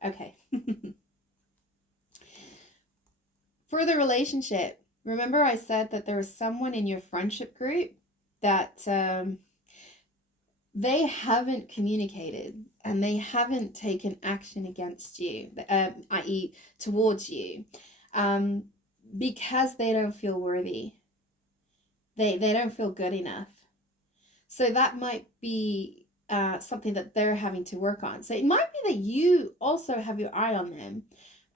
Okay. For the relationship, remember I said that there was someone in your friendship group that they haven't communicated and they haven't taken action against you, i.e. towards you, because they don't feel worthy. They don't feel good enough. So that might be something that they're having to work on. So it might be that you also have your eye on them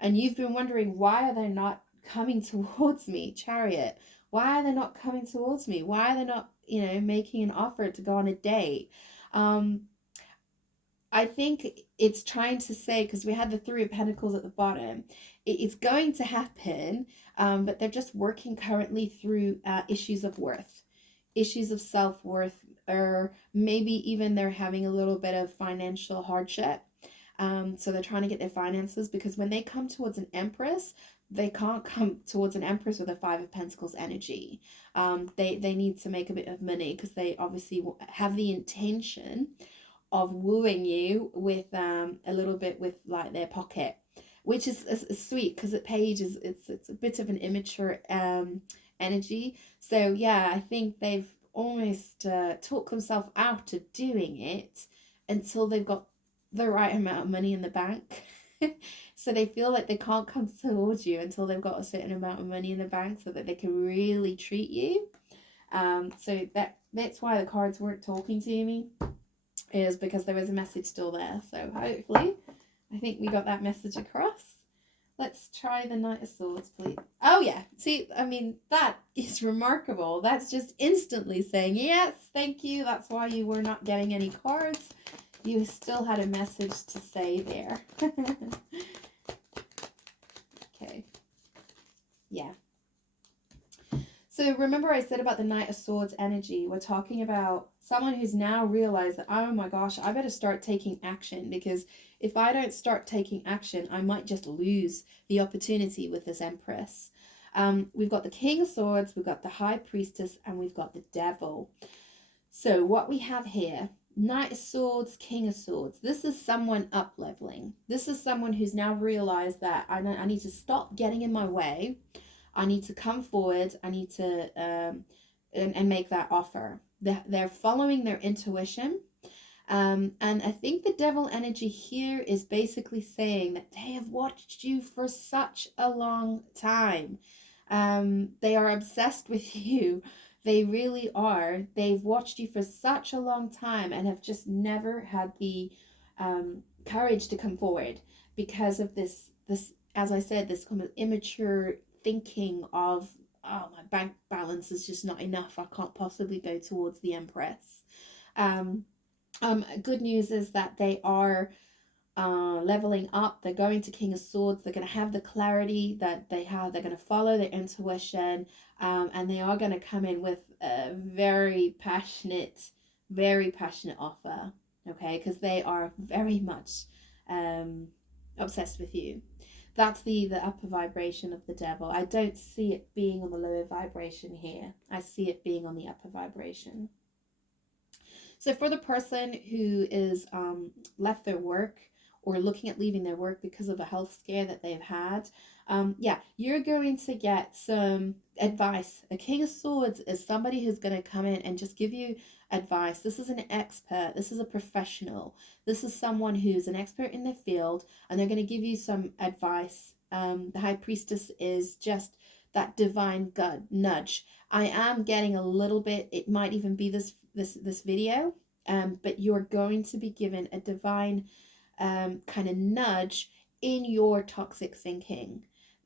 and you've been wondering, why are they not coming towards me, Chariot? Why are they not coming towards me? Why are they not, making an offer to go on a date? I think it's trying to say, because we had the Three of Pentacles at the bottom, it's going to happen, but they're just working currently through issues of worth, issues of self-worth, or maybe even they're having a little bit of financial hardship. So they're trying to get their finances, because when they come towards an Empress, they can't come towards an Empress with a Five of Pentacles energy. They need to make a bit of money, because they obviously have the intention of wooing you with a little bit with like their pocket, which is sweet, because at Page is it's a bit of an immature energy. So yeah, I think they've almost talked themselves out of doing it until they've got the right amount of money in the bank. So they feel like they can't come towards you until they've got a certain amount of money in the bank, so that they can really treat you. So that's why the cards weren't talking to me, is because there was a message still there. So hopefully, I think we got that message across. Let's try the Knight of Swords, please. Oh yeah, see, I mean, that is remarkable. That's just instantly saying, yes, thank you. That's why you were not getting any cards. You still had a message to say there. Okay. Yeah. So remember I said about the Knight of Swords energy, we're talking about someone who's now realized that, oh my gosh, I better start taking action, because if I don't start taking action, I might just lose the opportunity with this Empress. We've got the King of Swords, we've got the High Priestess, and we've got the Devil. So what we have here, Knight of Swords, King of Swords. This is someone up-leveling. This is someone who's now realized that I need to stop getting in my way. I need to come forward. I need to and make that offer. They're following their intuition. And I think the Devil energy here is basically saying that they have watched you for such a long time. They are obsessed with you. They really are. They've watched you for such a long time and have just never had the courage to come forward, because of this, as I said, this kind of immature thinking of, oh, my bank balance is just not enough. I can't possibly go towards the Empress. Good news is that they are leveling up. They're going to King of Swords. They're going to have the clarity that they have. They're going to follow their intuition, and they are going to come in with a very passionate offer. Okay, because they are very much obsessed with you. That's the upper vibration of the Devil. I don't see it being on the lower vibration here. I see it being on the upper vibration. So for the person who is left their work, or looking at leaving their work because of a health scare that they've had, yeah, you're going to get some advice. A King of Swords is somebody who's going to come in and just give you advice. This is an expert. This is a professional. This is someone who's an expert in their field, and they're going to give you some advice. The High Priestess is just that divine nudge. I am getting a little bit, it might even be this video, but you're going to be given a divine kind of nudge in your toxic thinking,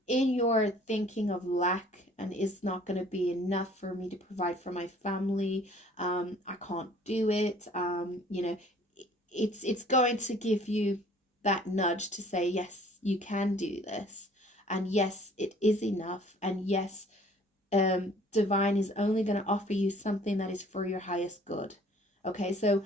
in your thinking of lack, and it's not going to be enough for me to provide for my family. I can't do it. You know, it's going to give you that nudge to say, yes, you can do this, and yes, it is enough, and yes, divine is only going to offer you something that is for your highest good. Okay, so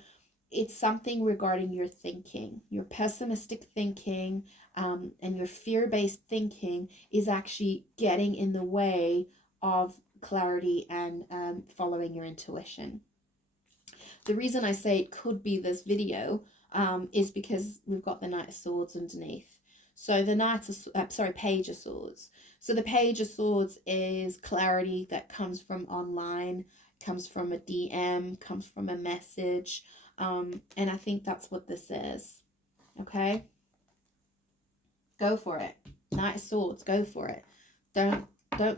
it's something regarding your thinking. Your pessimistic thinking and your fear-based thinking is actually getting in the way of clarity and following your intuition. The reason I say it could be this video is because we've got the Knight of Swords underneath. So the Page of Swords. So the Page of Swords is clarity that comes from online, comes from a DM, comes from a message. And I think that's what this is. Okay? Go for it. Knight of Swords, go for it. Don't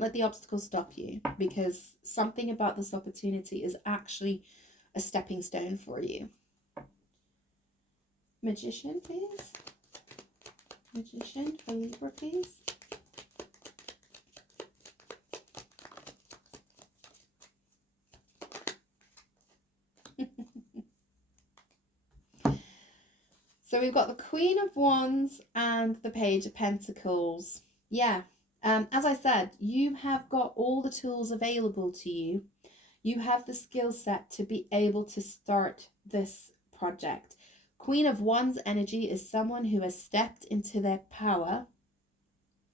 let the obstacles stop you, because something about this opportunity is actually a stepping stone for you. Magician, please. Magician for Libra, please. So we've got the Queen of Wands and the Page of Pentacles. Yeah. As I said, you have got all the tools available to you. You have the skill set to be able to start this project. Queen of Wands energy is someone who has stepped into their power,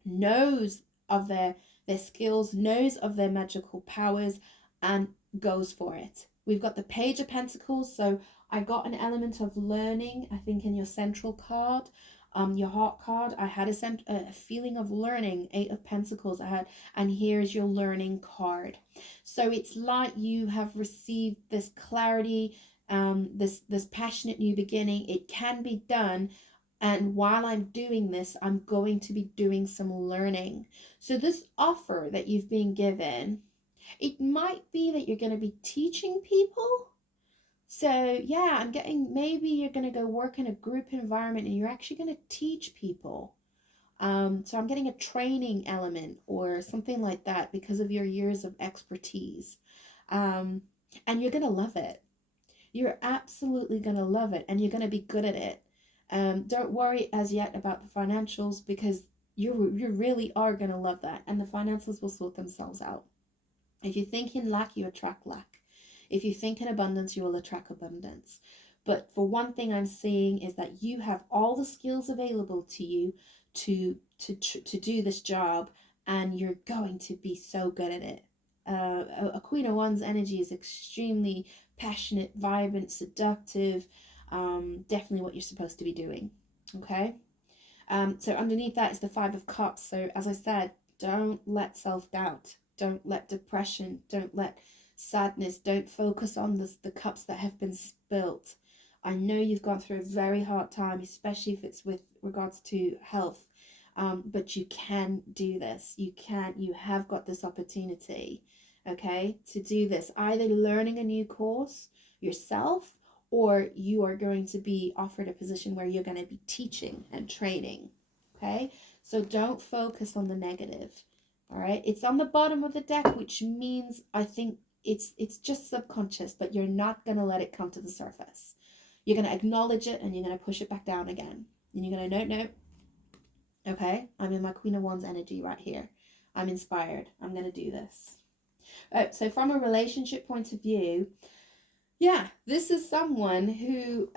knows of their skills, knows of their magical powers, and goes for it. We've got the Page of Pentacles, so I got an element of learning, I think, in your central card, your heart card. I had a feeling of learning. Eight of Pentacles I had, and here's your learning card. So it's like you have received this clarity, this passionate new beginning. It can be done, and while I'm doing this, I'm going to be doing some learning. So this offer that you've been given, it might be that you're going to be teaching people. So yeah, I'm getting, maybe you're going to go work in a group environment and you're actually going to teach people. So I'm getting a training element or something like that because of your years of expertise. And you're going to love it. You're absolutely going to love it, and you're going to be good at it. Don't worry as yet about the financials, because you really are going to love that, and the finances will sort themselves out. If you think in lack, you attract lack. If you think in abundance, you will attract abundance. But for one thing I'm seeing is that you have all the skills available to you to do this job, and you're going to be so good at it. A Queen of Wands energy is extremely passionate, vibrant, seductive. Definitely what you're supposed to be doing. Okay. So underneath that is the Five of Cups. So as I said, don't let self-doubt, don't let depression, don't let sadness, don't focus on the cups that have been spilt. I know you've gone through a very hard time, especially if it's with regards to health. But you can do this. You have got this opportunity, okay, to do this. Either learning a new course yourself, or you are going to be offered a position where you're going to be teaching and training. Okay, so don't focus on the negative. All right, it's on the bottom of the deck, which means I think it's just subconscious, but you're not going to let it come to the surface. You're going to acknowledge it, and you're going to push it back down again, and you're going to no. Okay, I'm in my Queen of Wands energy right here. I'm inspired. I'm going to do this. So from a relationship point of view, yeah, this is someone who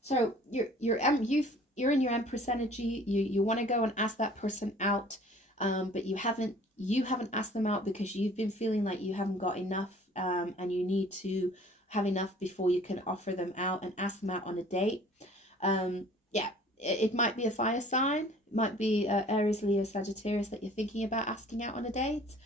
so you're in your Empress energy. You want to go and ask that person out, but you haven't asked them out because you've been feeling like you haven't got enough, and you need to have enough before you can offer them out and ask them out on a date. Yeah, it might be a fire sign. It might be Aries, Leo, Sagittarius that you're thinking about asking out on a date.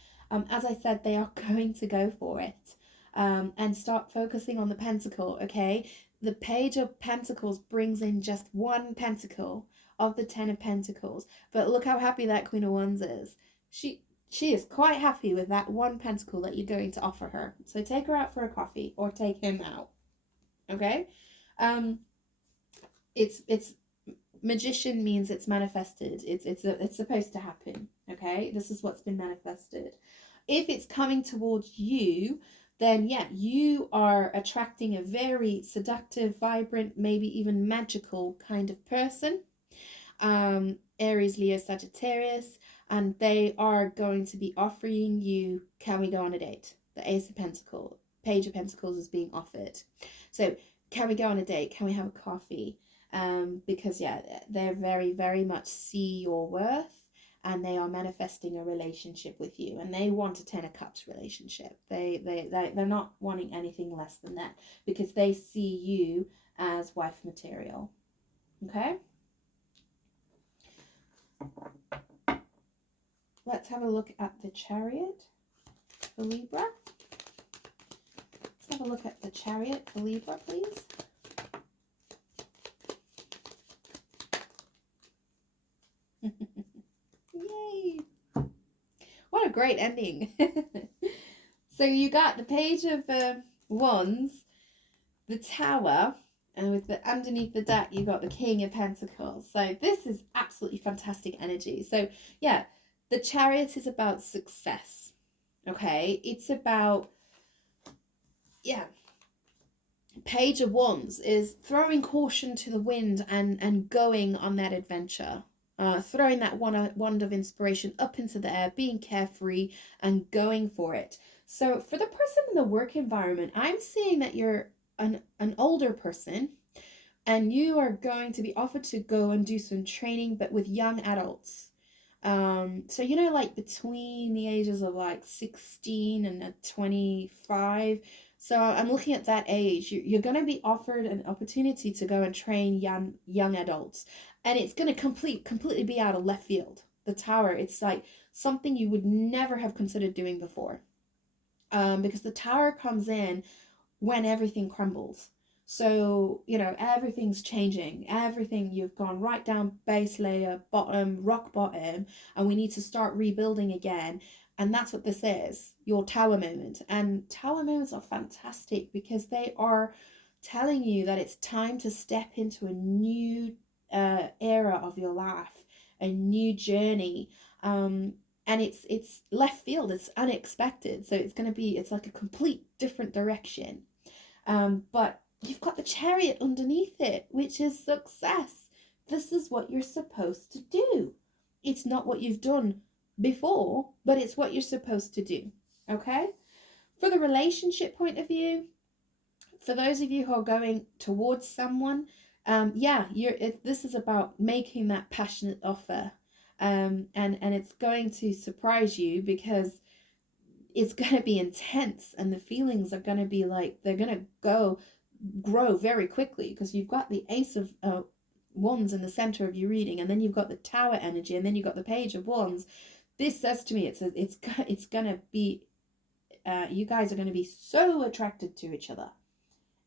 As I said, they are going to go for it. And start focusing on the pentacle, okay? The Page of Pentacles brings in just one pentacle of the 10 of Pentacles. But look how happy that Queen of Wands is. She is quite happy with that one pentacle that you're going to offer her. So take her out for a coffee, or take him out, okay? It's magician means it's manifested. It's supposed to happen, okay? This is what's been manifested. If it's coming towards you, then yeah, you are attracting a very seductive, vibrant, maybe even magical kind of person. Aries, Leo, Sagittarius, and they are going to be offering you, can we go on a date? The Ace of Pentacles, Page of Pentacles is being offered. So can we go on a date? Can we have a coffee? Because yeah, they're very, very much see your worth, and they are manifesting a relationship with you, and they want a 10 of Cups relationship. They're not wanting anything less than that, because they see you as wife material. Okay, let's have a look at the Chariot for Libra. Let's have a look at the Chariot for Libra, please. Yay! What a great ending. So you got the Page of Wands, the Tower, and with the underneath the deck you got the King of Pentacles. So this is absolutely fantastic energy. So yeah, the Chariot is about success. Okay, it's about, yeah, Page of Wands is throwing caution to the wind and going on that adventure. Throwing that wand of inspiration up into the air, being carefree and going for it. So for the person in the work environment, I'm seeing that you're an older person and you are going to be offered to go and do some training, but with young adults. So you know, like between the ages of like 16 and 25. So I'm looking at that age. You're going to be offered an opportunity to go and train young adults, and it's going to completely be out of left field. The tower, it's like something you would never have considered doing before, because the tower comes in when everything crumbles. So, you know, everything's changing. Everything, you've gone right down base layer, bottom, rock bottom, and we need to start rebuilding again. And that's what this is, your tower moment. And tower moments are fantastic because they are telling you that it's time to step into a new era of your life, a new journey. And it's left field, it's unexpected, so it's like a complete different direction. But you've got the Chariot underneath it, which is success. This is what you're supposed to do. It's not what you've done before, but it's what you're supposed to do. Okay? For the relationship point of view, for those of you who are going towards someone, this is about making that passionate offer. And it's going to surprise you because it's going to be intense, and the feelings are going to be like, they're going to grow very quickly, because you've got the Ace of Wands in the center of your reading, and then you've got the Tower energy, and then you've got the Page of Wands. This says to me it's going to be you guys are going to be so attracted to each other,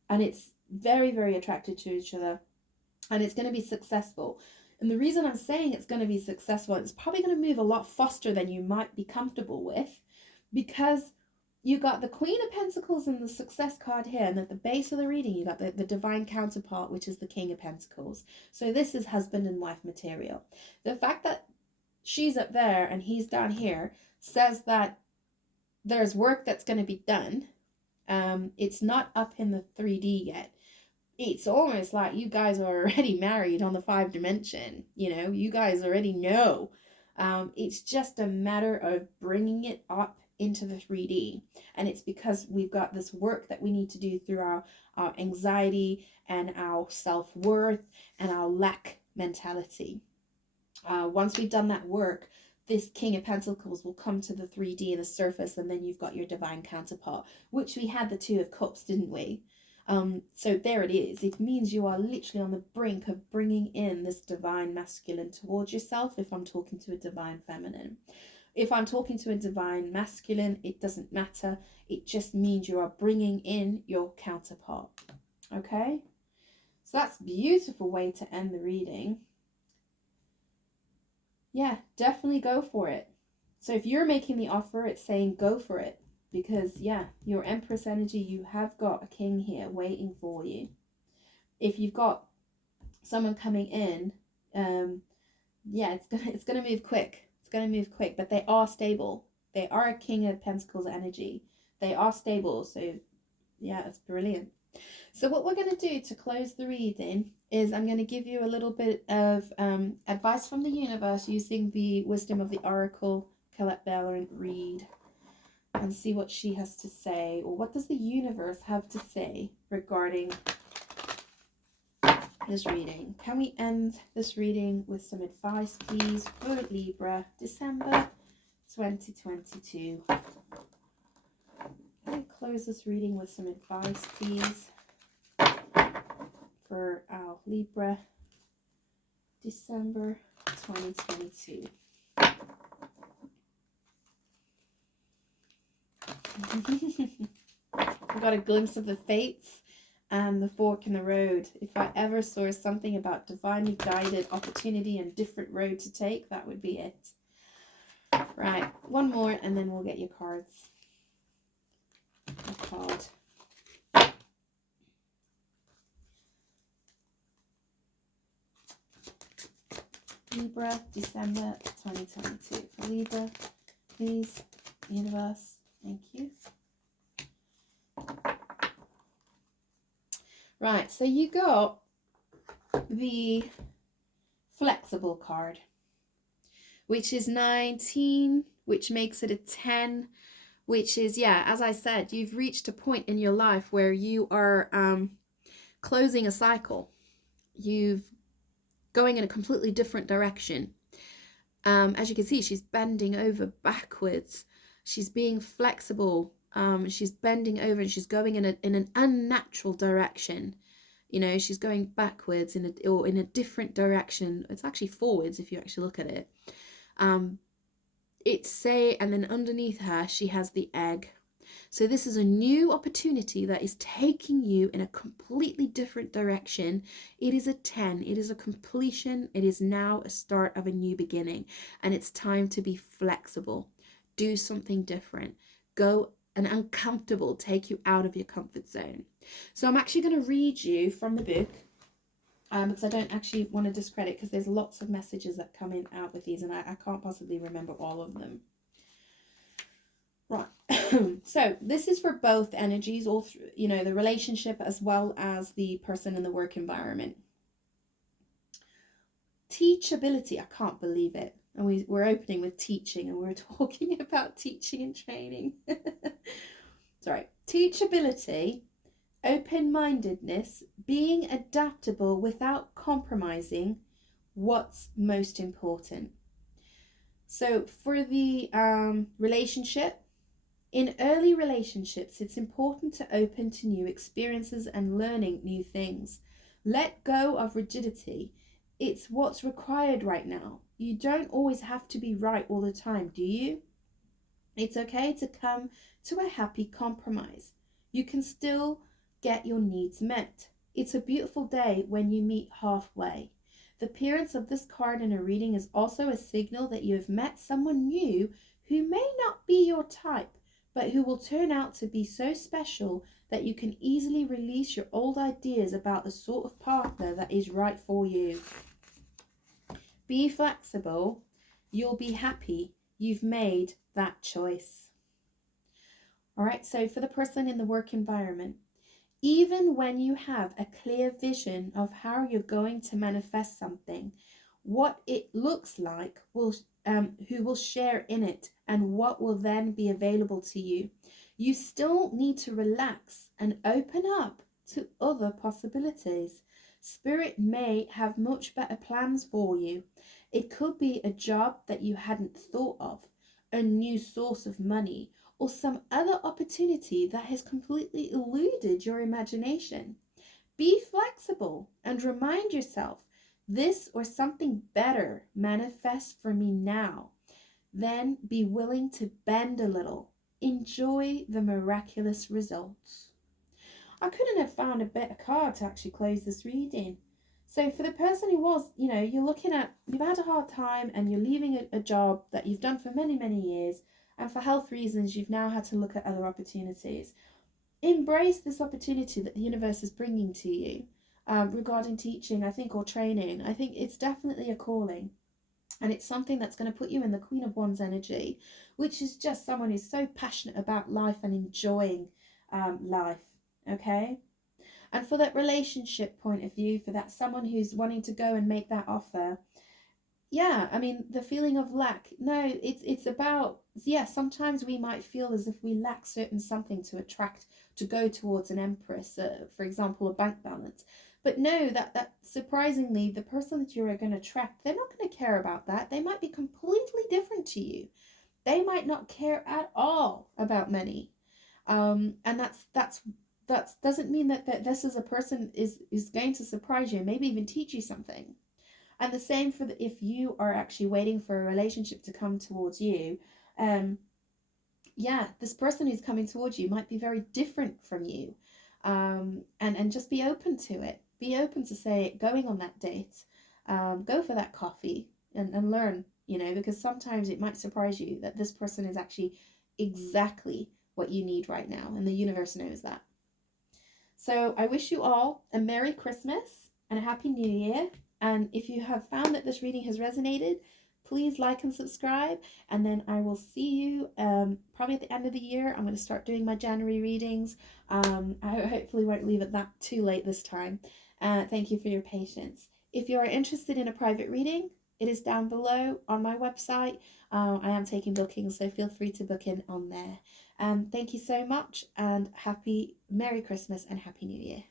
and it's very, very attracted to each other, and it's going to be successful. And the reason I'm saying it's going to be successful, it's probably going to move a lot faster than you might be comfortable with, because you got the Queen of Pentacles and the Success card here, and at the base of the reading you got the divine counterpart, which is the King of Pentacles. So this is husband and wife material. The fact that she's up there and he's down here says that there's work that's going to be done. It's not up in the 3D yet. It's almost like you guys are already married on the 5 dimension. You know, you guys already know. It's just a matter of bringing it up into the 3D. And it's because we've got this work that we need to do through our anxiety and our self-worth and our lack mentality. Once we've done that work, this King of Pentacles will come to the 3D and the surface, and then you've got your divine counterpart, which we had the Two of Cups, didn't we? So there it is. It means you are literally on the brink of bringing in this divine masculine towards yourself, if I'm talking to a divine feminine. If I'm talking to a divine masculine, it doesn't matter. It just means you are bringing in your counterpart. Okay? So that's a beautiful way to end the reading. Yeah, definitely go for it. So if you're making the offer, it's saying go for it. Because, yeah, your Empress energy, you have got a king here waiting for you. If you've got someone coming in, yeah, it's gonna move quick. It's gonna move quick, but they are stable. They are a King of Pentacles energy. They are stable, so yeah, it's brilliant. So what we're going to do to close the reading is I'm going to give you a little bit of advice from the universe using the wisdom of the Oracle, Colette Bellerin read, and see what she has to say, or what does the universe have to say regarding this reading. Can we end this reading with some advice, please, for Libra, December 2022? Can we close this reading with some advice, please, for our Libra, December 2022. I got a glimpse of the fates and the fork in the road. If I ever saw something about divinely guided opportunity and different road to take, that would be it. Right, one more and then we'll get your cards. A card. Libra, December 2022. For Libra, please, universe, thank you. Right, so you got the flexible card, which is 19, which makes it a 10, which is, yeah, as I said, you've reached a point in your life where you are closing a cycle. You've going in a completely different direction. As you can see, she's bending over backwards. She's being flexible. She's bending over and she's going in an unnatural direction. You know, she's going backwards in a different direction. It's actually forwards if you actually look at it. And then underneath her, she has the egg. So this is a new opportunity that is taking you in a completely different direction. It is a 10. It is a completion. It is now a start of a new beginning. And it's time to be flexible. Do something different. Go and uncomfortable. Take you out of your comfort zone. So I'm actually going to read you from the book. Because I don't actually want to discredit, because there's lots of messages that come in out with these, and I can't possibly remember all of them. Right. So this is for both energies, all through, you know, the relationship as well as the person in the work environment. Teachability, I can't believe it. And we're opening with teaching, and we're talking about teaching and training. Sorry. Teachability, open-mindedness, being adaptable without compromising what's most important. So for the relationship, in early relationships, it's important to open to new experiences and learning new things. Let go of rigidity. It's what's required right now. You don't always have to be right all the time, do you? It's okay to come to a happy compromise. You can still get your needs met. It's a beautiful day when you meet halfway. The appearance of this card in a reading is also a signal that you have met someone new who may not be your type, but who will turn out to be so special that you can easily release your old ideas about the sort of partner that is right for you. Be flexible. You'll be happy. You've made that choice. All right, so for the person in the work environment, even when you have a clear vision of how you're going to manifest something, what it looks like, who will share in it, and what will then be available to you, you still need to relax and open up to other possibilities. Spirit may have much better plans for you. It could be a job that you hadn't thought of, a new source of money, or some other opportunity that has completely eluded your imagination. Be flexible and remind yourself, this or something better manifests for me now. Then be willing to bend a little. Enjoy the miraculous results. I couldn't have found a better card to actually close this reading. So for the person who was, you know, you've had a hard time and you're leaving a job that you've done for many, many years, and for health reasons, you've now had to look at other opportunities. Embrace this opportunity that the universe is bringing to you regarding teaching, I think, or training. I think it's definitely a calling. And it's something that's going to put you in the Queen of Wands energy, which is just someone who's so passionate about life and enjoying life. Okay? And for that relationship point of view, for that someone who's wanting to go and make that offer, yeah, I mean, the feeling of lack, no, it's about, yeah, sometimes we might feel as if we lack certain something to go towards an empress, for example, a bank balance. But no, that surprisingly, the person that you're going to attract, they're not going to care about that. They might be completely different to you. They might not care at all about money. And that doesn't mean that this is a person is going to surprise you, maybe even teach you something. And the same for if you are actually waiting for a relationship to come towards you. Yeah, this person who's coming towards you might be very different from you. And just be open to it. Be open to say, going on that date, go for that coffee and learn, you know, because sometimes it might surprise you that this person is actually exactly what you need right now. And the universe knows that. So I wish you all a Merry Christmas and a Happy New Year. And if you have found that this reading has resonated, please like and subscribe, and then I will see you probably at the end of the year. I'm going to start doing my January readings. I hopefully won't leave it that too late this time. Thank you for your patience. If you are interested in a private reading, it is down below on my website. I am taking bookings, so feel free to book in on there. Thank you so much, and Merry Christmas and Happy New Year.